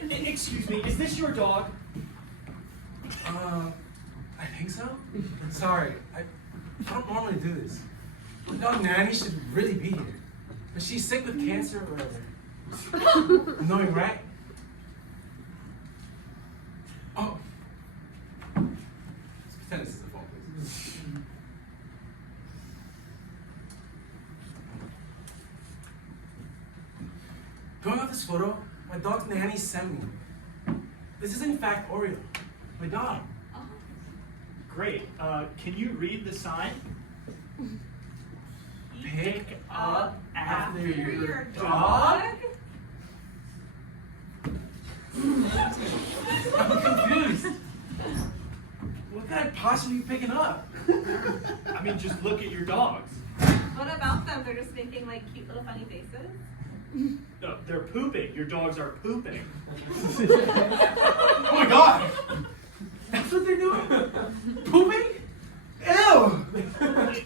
Excuse me, is this your dog? I think so. Sorry, I don't normally do this. My dog Nanny should really be here. But she's sick with cancer or whatever. Annoying, right? Oh. Let's pretend this is the phone, please. Going off this photo, my dog's Nanny sent me. This is in fact Oreo, my dog. Great. Can you read the sign? Pick up after your dog? I'm confused. What could I possibly be picking up? I mean, just look at your dogs. What about them? They're just making like cute little funny faces. No, they're pooping. Your dogs are pooping. Oh my god! That's what they're doing? Pooping? Ew!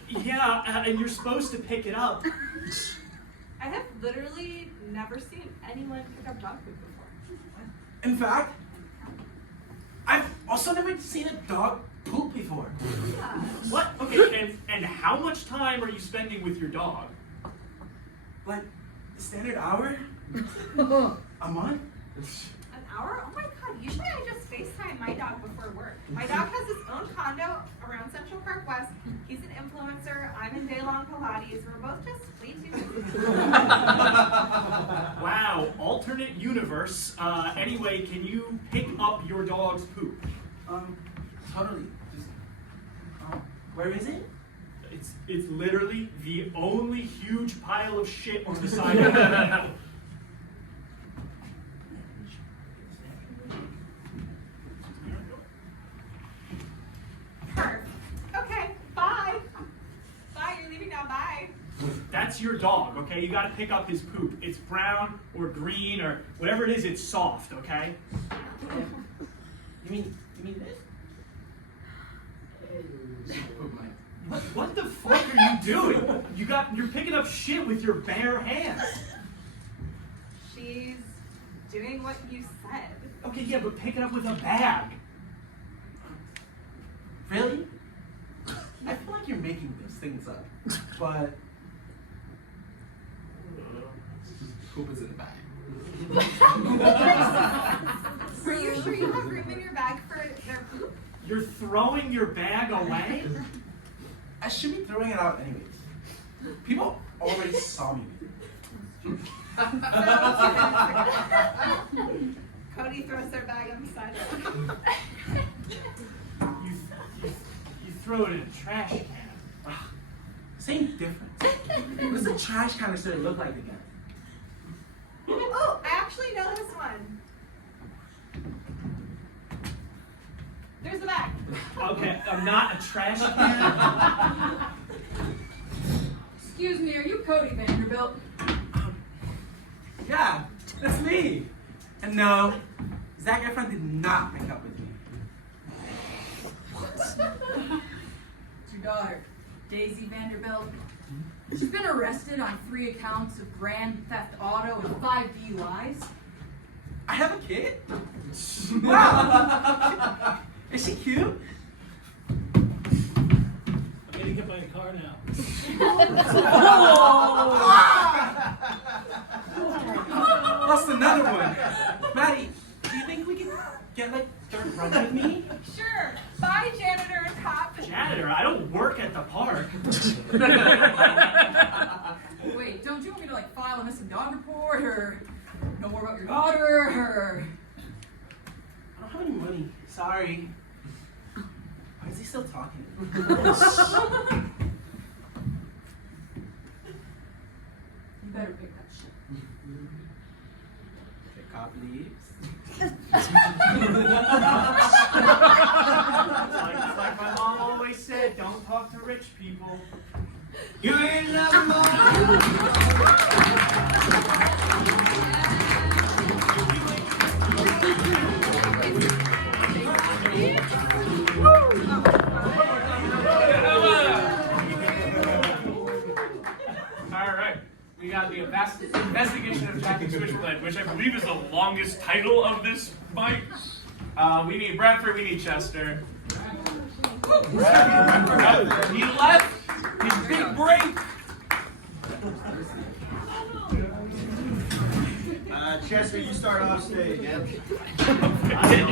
Yeah, and you're supposed to pick it up. I have literally never seen anyone pick up dog poop before. In fact, I've also never seen a dog poop before. What? Okay, and how much time are you spending with your dog? Like, a standard hour? A month? An hour? Oh my god, usually I just FaceTime my dog before work. My dog has his own condo around Central Park West. He's an influencer. I'm in day-long Pilates. We're both just way too busy. Wow, alternate universe. Anyway, can you pick up your dog's poop? Totally. Just, where is it? It's literally the only huge pile of shit on the side of the road. Perfect. Okay, bye. Bye, you're leaving now, bye. That's your dog, okay? You gotta pick up his poop. It's brown or green or whatever it is, it's soft, okay? You mean this? What the fuck are you doing? You're picking up shit with your bare hands. She's doing what you said. Okay, yeah, but pick it up with a bag. Really? I feel like you're making those things up. But poop is in the bag. Are you sure you have room in your bag for their poop? You're throwing your bag away? I should be throwing it out anyways. People already saw me. Cody throws their bag on the sidewalk. You throw it in a trash can. Same difference. What does the trash canister look like again? Oh, I actually know this one. There's the bag. Okay, I'm not a trash can. Excuse me, are you Cody Vanderbilt? Yeah, that's me. And no, Zac Efron did not make up with me. It's your daughter, Daisy Vanderbilt. She's been arrested on 3 accounts of grand theft auto and 5 DUIs. I have a kid? Wow! Is she cute? I'm gonna get my car now. Lost another one. Maddie, do Wait, don't you want me to like file a missing dog report or know more about your daughter or? I don't have any money. Sorry. Why is he still talking? You better pick that shit. The cop leaves. It's like my mom always said, don't talk to rich people. You ain't never Alright, we got the investigation of Jacky Switchblade, which I believe is the longest title of this fight. We need Bradford, we need Chester. He left his big break. Chester, you start off stage. You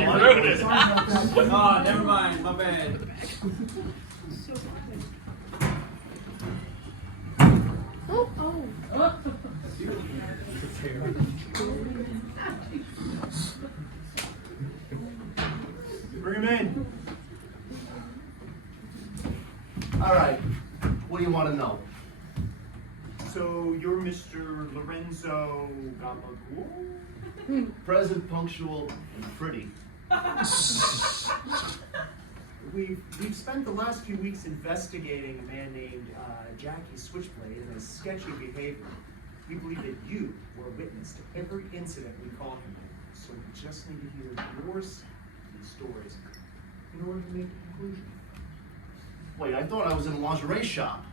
wrote it. Oh, never mind. My bad. Bring him in. All right. What do you want to know? So you're Mr. Lorenzo Gabagool? Present, punctual, and pretty. We've spent the last few weeks investigating a man named Jacky Switchblade and his sketchy behavior. We believe that you were a witness to every incident we caught him in. So we just need to hear your side of these stories in order to make a conclusion. Wait, I thought I was in a lingerie shop.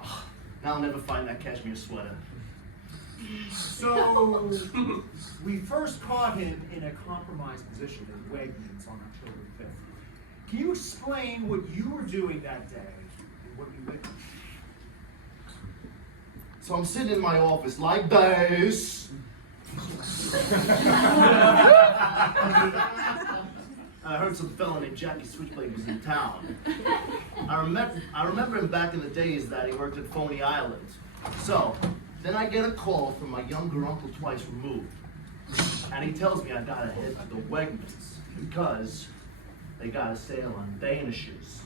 Ugh, now I'll never find that cashmere sweater. So we first caught him in a compromised position in Wegmans on October 5th. Can you explain what you were doing that day and what you witnessed? So I'm sitting in my office like this. I heard some fella named Jacky Switchblade was in town. I remember him back in the days that he worked at Wonhee Island. So, then I get a call from my younger uncle twice removed. And he tells me I gotta head to the Wegmans because they got a sale on Danishes.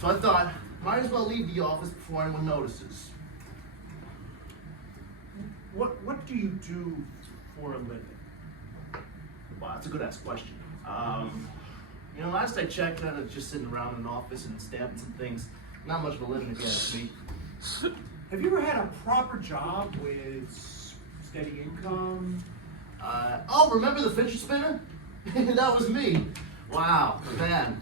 So I thought, might as well leave the office before anyone notices. What do you do for a living? Wow, that's a good ass question. You know, last I checked, I was just sitting around in an office and stamping some things. Not much of a living, if you ask me. Have you ever had a proper job with steady income? Oh, remember the fidget spinner? That was me. Wow, man.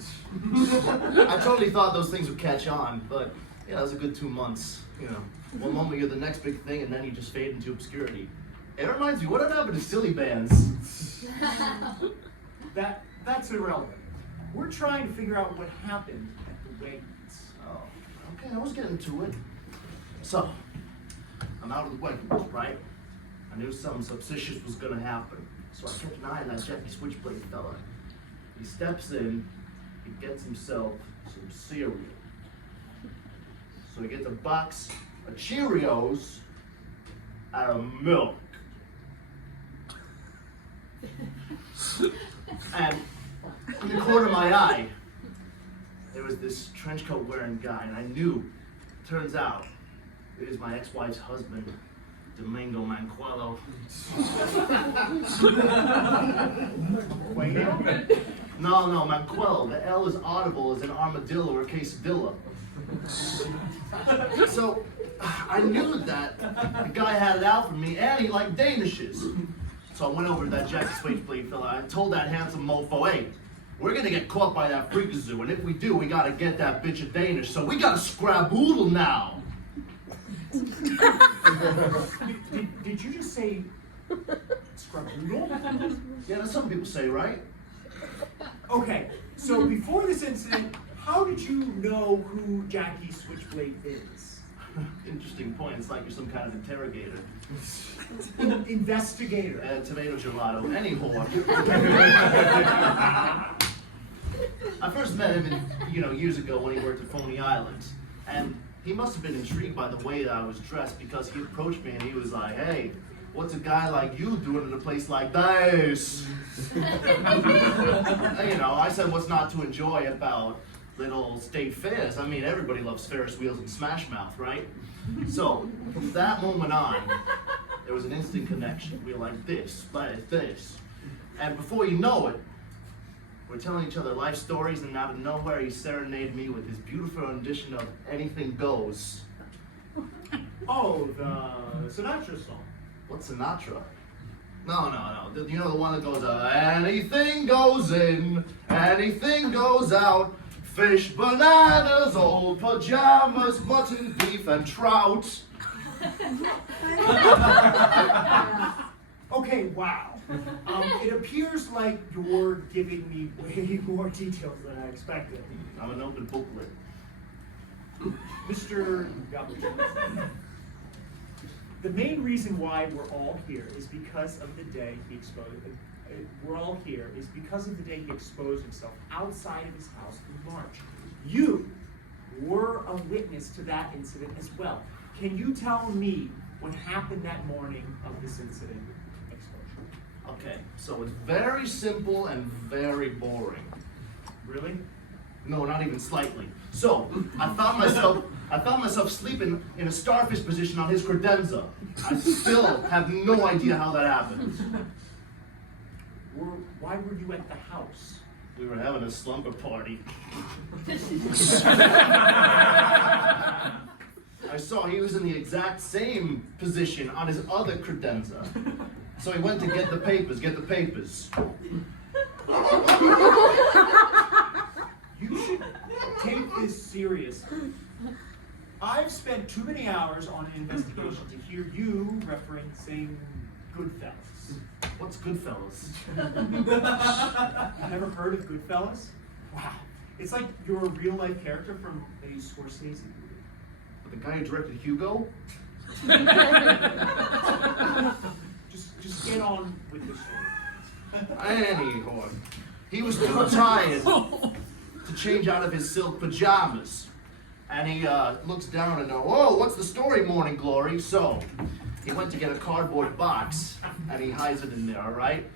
I totally thought those things would catch on, but yeah, that was a good 2 months. You know, one moment you're the next big thing, and then you just fade into obscurity. It reminds me, what happened to silly bands? That's irrelevant. We're trying to figure out what happened at the Wegmans. Oh, okay, I was getting to it. So, I'm out of the Wegmans, right? I knew something suspicious was gonna happen. So I kept an eye on that Jacky Switchblade fella. He steps in, he gets himself some cereal. So he gets a box of Cheerios out of milk. And in the corner of my eye, there was this trench coat wearing guy, and I knew, turns out, it is my ex-wife's husband, Domingo Manquello. No, Manquello. The L is audible as an armadillo or quesadilla. So, I knew that the guy had it out for me, and he liked Danishes. So I went over to that Jacky Switchblade fella and told that handsome mofo, hey, we're gonna get caught by that freakazoo, and if we do, we gotta get that bitch a Danish, so we gotta scraboodle now. Did you just say scraboodle? Yeah, that's what people say, right? Okay, so before this incident, how did you know who Jacky Switchblade is? Interesting point. It's like you're some kind of interrogator. Investigator. Tomato gelato. Anyhow. I first met him, years ago when he worked at Wonhee Island, and he must have been intrigued by the way that I was dressed because he approached me and he was like, hey, what's a guy like you doing in a place like this? And, you know, I said, what's not to enjoy about little state fairs? I mean, everybody loves Ferris wheels and Smash Mouth, right? So, from that moment on, there was an instant connection. We were like this, like this. And before you know it, we're telling each other life stories, and out of nowhere, he serenaded me with his beautiful rendition of Anything Goes. Oh, the Sinatra song. What's Sinatra? No. You know the one that goes, anything goes in, anything goes out. Fish, bananas, old pajamas, mutton, beef, and trout. Okay, wow. It appears like you're giving me way more details than I expected. I'm an open booklet. Mr. Biagiotti, the main reason why we're all here is because of the day he exposed. We're all here is because of the day he exposed himself outside of his house in March. You were a witness to that incident as well. Can you tell me what happened that morning of this incident exposure? Okay, so it's very simple and very boring. Really? No, not even slightly. So, I found myself sleeping in a starfish position on his credenza. I still have no idea how that happened. Why were you at the house? We were having a slumber party. I saw he was in the exact same position on his other credenza. So he went to get the papers. You should take this seriously. I've spent too many hours on an investigation to hear you referencing Goodfellas. What's Goodfellas? Never heard of Goodfellas? Wow. It's like you're a real-life character from a Scorsese movie. The guy who directed Hugo? Just get on with the story. Anyhow, he was too tired to change out of his silk pajamas. And he looks down and oh, what's the story, Morning Glory? So, he went to get a cardboard box, and he hides it in there, all right?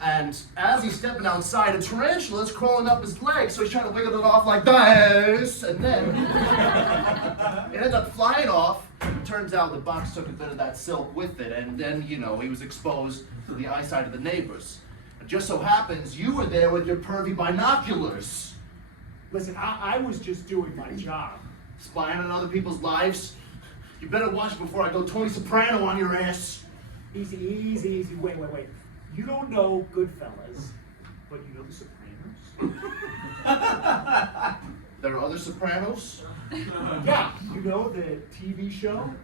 And as he's stepping outside, a tarantula's crawling up his leg, so he's trying to wiggle it off like this, and then it ends up flying off. Turns out the box took a bit of that silk with it, and then, you know, he was exposed to the eyesight of the neighbors. It just so happens you were there with your pervy binoculars. Listen, I was just doing my job. Spying on other people's lives? You better watch before I go Tony Soprano on your ass. Easy. Wait. You don't know Goodfellas, but you know The Sopranos? There are other Sopranos? Yeah, you know the TV show?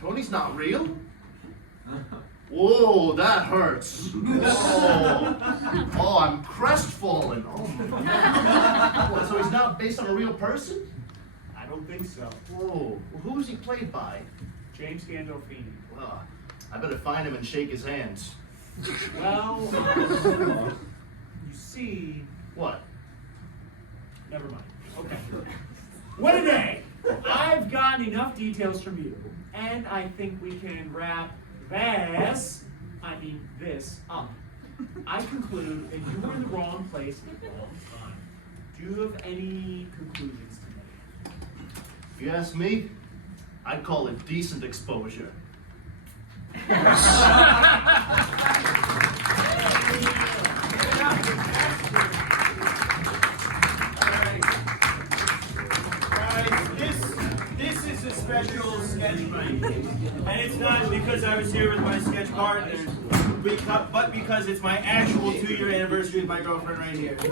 Tony's not real? Whoa, that hurts. Oh, I'm crestfallen. Oh, so he's not based on a real person? I don't think so. Whoa, well, who is he played by? James Gandolfini. Well, I better find him and shake his hands. Well, you see... What? Never mind. Okay. What a day! I've gotten enough details from you, and I think we can wrap this up. I conclude that you were in the wrong place at the wrong time. Do you have any conclusions to make? If you ask me, I'd call it decent exposure. This is a special sketch night, and it's not because I was here with my sketch partner, but because it's my actual 2-year anniversary with my girlfriend right here. So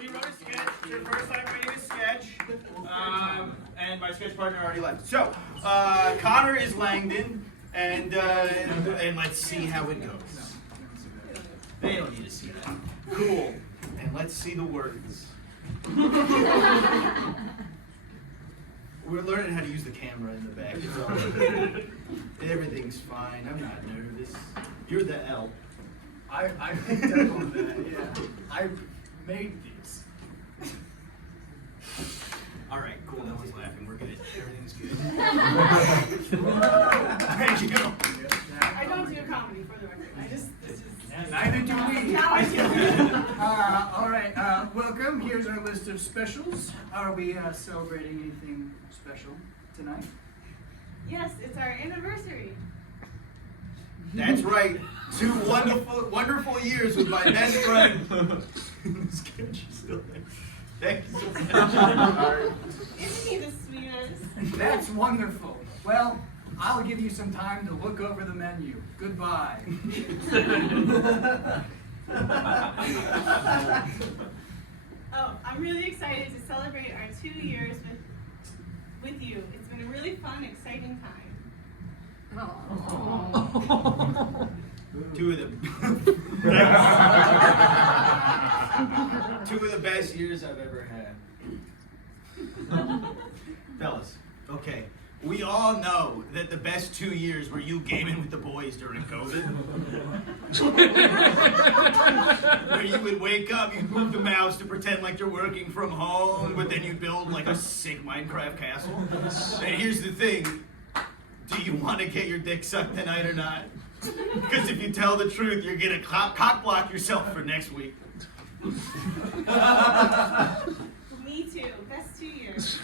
we wrote a sketch. It's her first time writing a sketch, and my sketch partner already left. So Conor is Langdon, and let's see how it goes. They don't need to see that. Cool. And let's see the words. We're learning how to use the camera in the back. It's all good. Everything's fine. I'm not nervous. You're the L. I picked up on that, yeah. I made these. Thank you. I don't do comedy for the record. This is. Neither do we. Now I do. All right, welcome. Here's our list of specials. Are we celebrating anything special tonight? Yes, it's our anniversary. That's right. 2 wonderful years with my best friend. Thank you so much. Isn't he the sweetest? That's wonderful. Well, I'll give you some time to look over the menu. Goodbye. Oh, I'm really excited to celebrate our 2 years with you. It's been a really fun, exciting time. Two of the best years I've ever had. Fellas, okay. We all know that the best 2 years were you gaming with the boys during COVID. Where you would wake up, you'd move the mouse to pretend like you're working from home, but then you build like a sick Minecraft castle. And here's the thing, do you want to get your dick sucked tonight or not? Because if you tell the truth, you're gonna cock block yourself for next week. Me too. Best 2 years.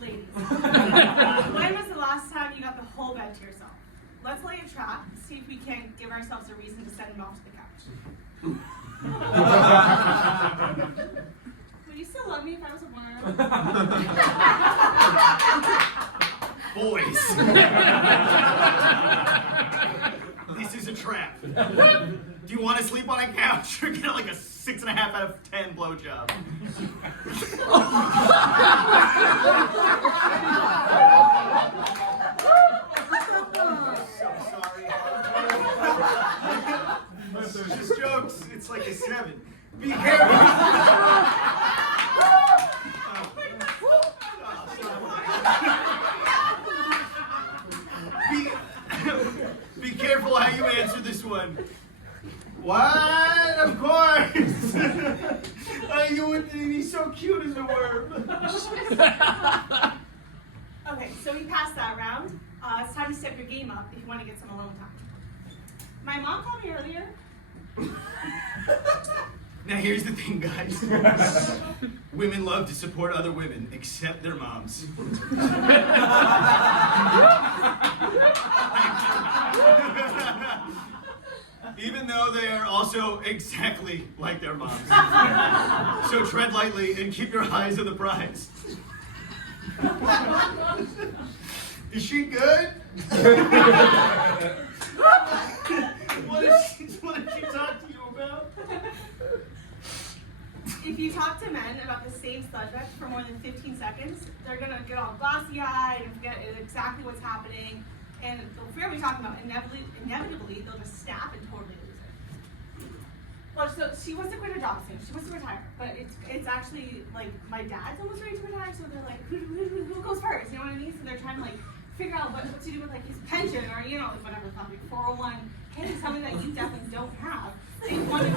Ladies. When was the last time you got the whole bed to yourself? Let's lay a trap, see if we can't give ourselves a reason to send him off to the couch. Would you still love me if I was a Boys. This is a trap. Do you want to sleep on a couch or get like a 6.5 out of 10 blowjob? So sorry. Just jokes. It's like a 7. Be careful. Be careful how you answer this one. What? Of course. You would be so cute as a worm. Okay, so we passed that round. It's time to step your game up if you want to get some alone time. My mom called me earlier. Now here's the thing, guys. Women love to support other women, except their moms. Even though they are also exactly like their moms. So tread lightly and keep your eyes on the prize. Is she good? What did she talk to you about? If you talk to men about the same subject for more than 15 seconds, they're gonna get all glossy-eyed and forget exactly what's happening. And the fear we're talking about, inevitably, they'll just snap and totally lose it. Well, so she wants to quit her job soon. She wants to retire, but it's actually like my dad's almost ready to retire, so they're like, who goes first? You know what I mean? So they're trying to like figure out what to do with like his pension or like whatever the fuck, 401k is something that you definitely don't have. They want to.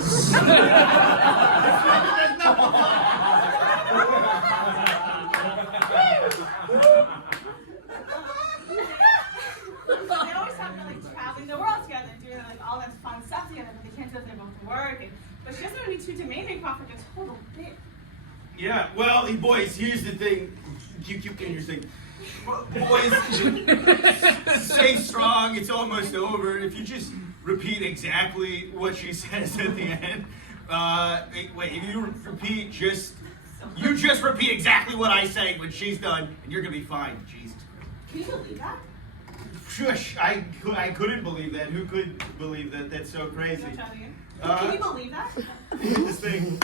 They always talk about like traveling the world together, doing like all that fun stuff together, but they can't do it if they both work. But she doesn't want to be too demanding off like a total bitch. Yeah, well, boys, here's the thing. You keep getting your thing. Boys, stay strong. It's almost over. If you just repeat exactly what she says at the end. Wait, if you repeat you just repeat exactly what I say when she's done, and you're gonna be fine. Jesus Christ. Can you believe that? Shush! I couldn't believe that. Who could believe that? That's so crazy. Don't tell me. Can you believe that? This thing.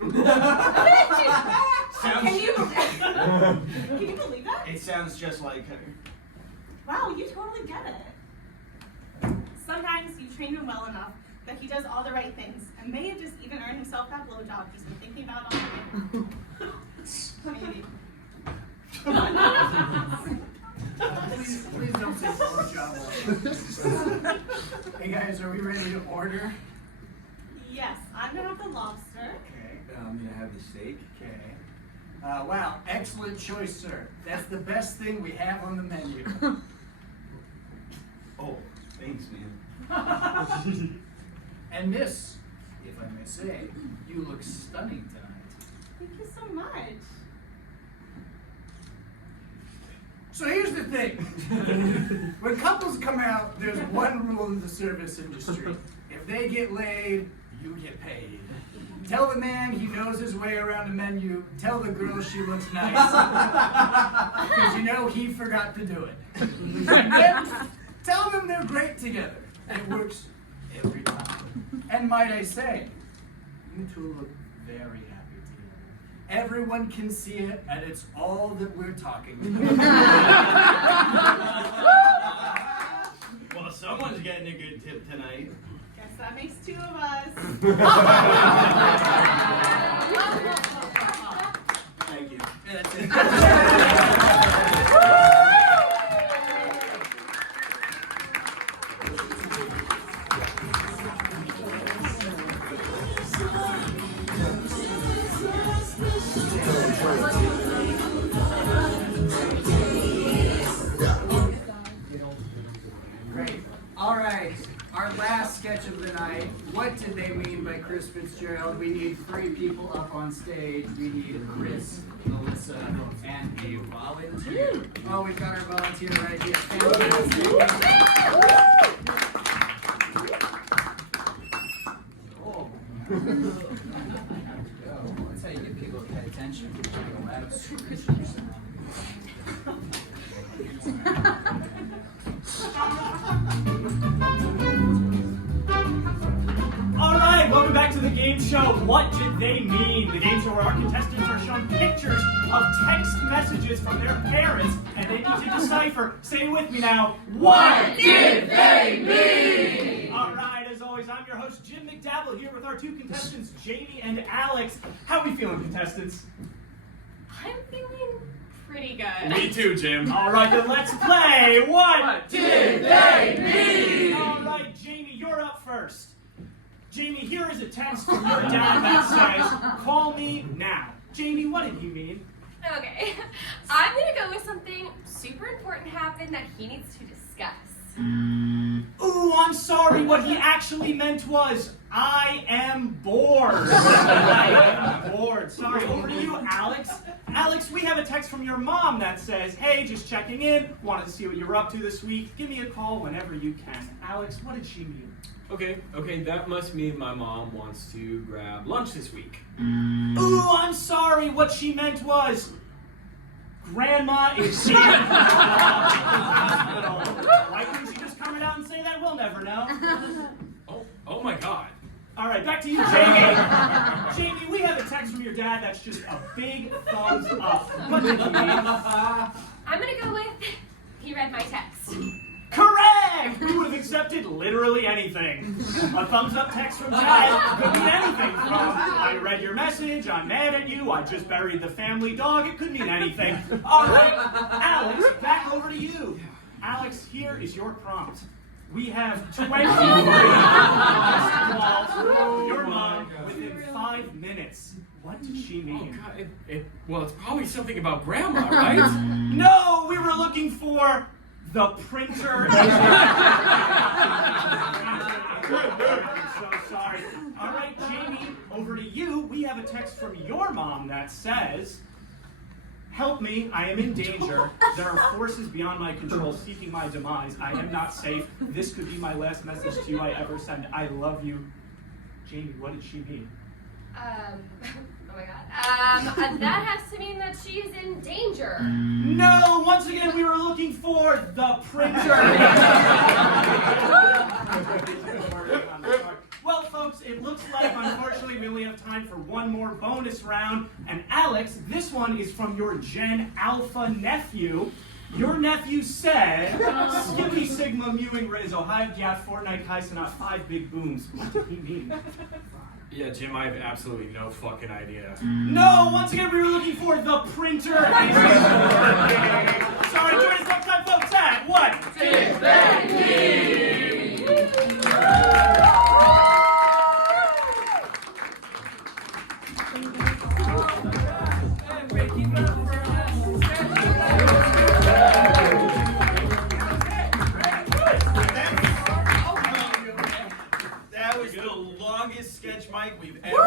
Can you believe that? It sounds just like her. Wow, you totally get it. Sometimes you train him well enough that he does all the right things and may have just even earned himself that blowjob he's been thinking about all night. Maybe. Please don't say blowjob. Hey guys, are we ready to order? Yes, I'm gonna have the lobster. Okay. I'm gonna have the steak. Okay. Wow, excellent choice, sir. That's the best thing we have on the menu. Oh, thanks, man. And miss, if I may say, you look stunning tonight. Thank you so much. So here's the thing. When couples come out, there's one rule in the service industry. If they get laid, you get paid. Tell the man he knows his way around the menu. Tell the girl she looks nice. Because you know he forgot to do it. And then tell them they're great together. It works every time. And might I say, you two look very happy together. Everyone can see it, and it's all that we're talking about. Well, someone's getting a good tip tonight. Guess that makes two of us. Thank you. Yeah, that's it. Great. All right. Our last sketch of the night. What did they mean by Chris Fitzgerald? We need 3 people up on stage. We need Chris, Melissa, and a volunteer. Oh, we've got our volunteer right here. Fantastic. Oh. That's how you get people to pay attention. Alright, welcome back to the game show. What did they mean? The game show where our contestants are shown pictures of text messages from their parents and they need to decipher. Say it with me now. What did they mean? Alright, as always, I'm your host, Jim McDowell, here with our 2 contestants, Jamie and Alex. How are we feeling, contestants? I'm feeling pretty good. Me too, Jim. Alright, then let's play. What did they mean? Alright, Jamie, you're up first. Jamie, here is a text from your dad that says, call me now. Jamie, what did he mean? Okay, I'm gonna go with something super important happened that he needs to discuss. Ooh, I'm sorry. What he actually meant was, I am bored. I am bored. Sorry. Over to you, Alex. Alex, we have a text from your mom that says, hey, just checking in. Wanted to see what you were up to this week. Give me a call whenever you can. Alex, what did she mean? Okay, that must mean my mom wants to grab lunch this week. Ooh, I'm sorry. What she meant was, Grandma is sick in the hospital. Why couldn't she just come out and say that? We'll never know. Oh my God. All right, back to you, Jamie. Jamie, we have a text from your dad that's just a big thumbs up. What did he mean? I'm gonna go with, he read my text. Correct! We would have accepted literally anything. A thumbs up text from dad could mean anything from, I read your message, I'm mad at you, I just buried the family dog. It could mean anything. All right, Alex, back over to you. Alex, here is your prompt. We have 23 calls from your mom within 5 minutes. What did she mean? Oh God, well, it's probably something about Grandma, right? No, we were looking for the printer. I'm so sorry. All right, Jamie, over to you. We have a text from your mom that says, help me, I am in danger. There are forces beyond my control seeking my demise. I am not safe. This could be my last message to you I ever send. I love you. Jamie, what did she mean? Oh my God. That has to mean that she's in danger. No, once again, we were looking for the printer. Well, folks, it looks like, unfortunately, we only have time for one more bonus round. And Alex, this one is from your Gen Alpha nephew. Your nephew said, Skippy Sigma Mewing Rizzo, Hive Gat, Fortnite Kaisenot, 5 big booms. What did he mean? Yeah, Jim, I have absolutely no fucking idea. No, once again, we were looking for the printer. Sorry, join us next time, folks, at What Did They Mean? mic we've ever